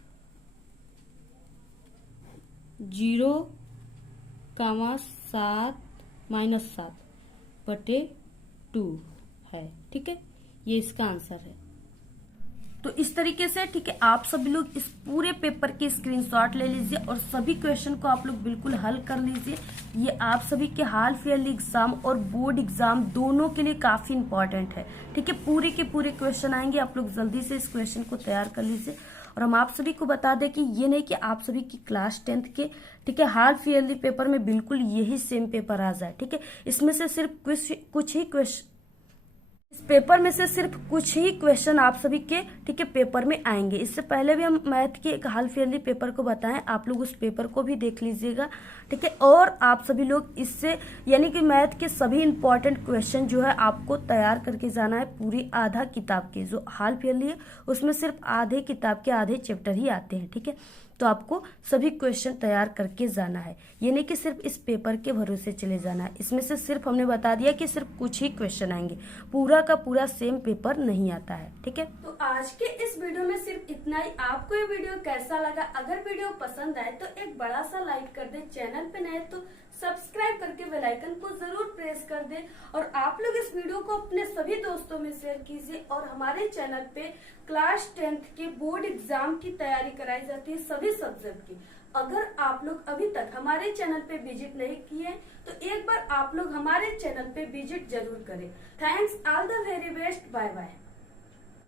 0,7-7/2 है, ठीक है, ये इसका आंसर है। तो इस तरीके से, ठीक है, आप सभी लोग इस पूरे पेपर की स्क्रीनशॉट ले लीजिए और सभी क्वेश्चन को आप लोग बिल्कुल हल कर लीजिए। ये आप सभी के हाल फिलहाल एग्जाम और बोर्ड एग्जाम दोनों के लिए काफी इंपॉर्टेंट है, ठीक है। पूरे के पूरे क्वेश्चन आएंगे, आप लोग जल्दी से इस क्वेश्चन को तैयार कर लीजिए। और हम आप सभी को बता दें कि ये नहीं कि आप सभी की क्लास 10th के, ठीक है, हाल फिलहाल पेपर में बिल्कुल यही सेम पेपर आ जाए, ठीक है। इसमें से सिर्फ कुछ ही क्वेश्चन, इस पेपर में से सिर्फ कुछ ही क्वेश्चन आप सभी के, ठीक है, पेपर में आएंगे। इससे पहले भी हम मैथ के एक हाल फिलहाल पेपर को बताएं, आप लोग उस पेपर को भी देख लीजिएगा, ठीक है। और आप सभी लोग इससे यानी कि मैथ के सभी इंपॉर्टेंट क्वेश्चन जो है आपको तैयार करके जाना है। पूरी आधा किताब के जो हाल फिलहाल है उसमें सिर्फ आधे किताब के आधे चैप्टर ही आते हैं, ठीक है। तो आपको सभी क्वेश्चन तैयार करके जाना है, ये नहीं कि सिर्फ इस पेपर के भरोसे चले जाना है। इसमें से सिर्फ हमने बता दिया कि सिर्फ कुछ ही क्वेश्चन आएंगे, पूरा का पूरा सेम पेपर नहीं आता है, ठीक है। तो आज के इस वीडियो में सिर्फ इतना ही। आपको ये वीडियो कैसा लगा? अगर वीडियो पसंद आए तो एक बड़ा सा लाइक कर दे, चैनल पे नए तो सब्सक्राइब करके बेल आइकन को जरूर प्रेस कर दे और आप लोग इस वीडियो को अपने सभी दोस्तों में शेयर कीजिए। और हमारे चैनल पे क्लास 10th के बोर्ड एग्जाम की तैयारी कराई जाती है सभी सब्जेक्ट की। अगर आप लोग अभी तक हमारे चैनल पे विजिट नहीं किए तो एक बार आप लोग हमारे चैनल पे विजिट जरूर करें। Thanks, all the very best, bye bye.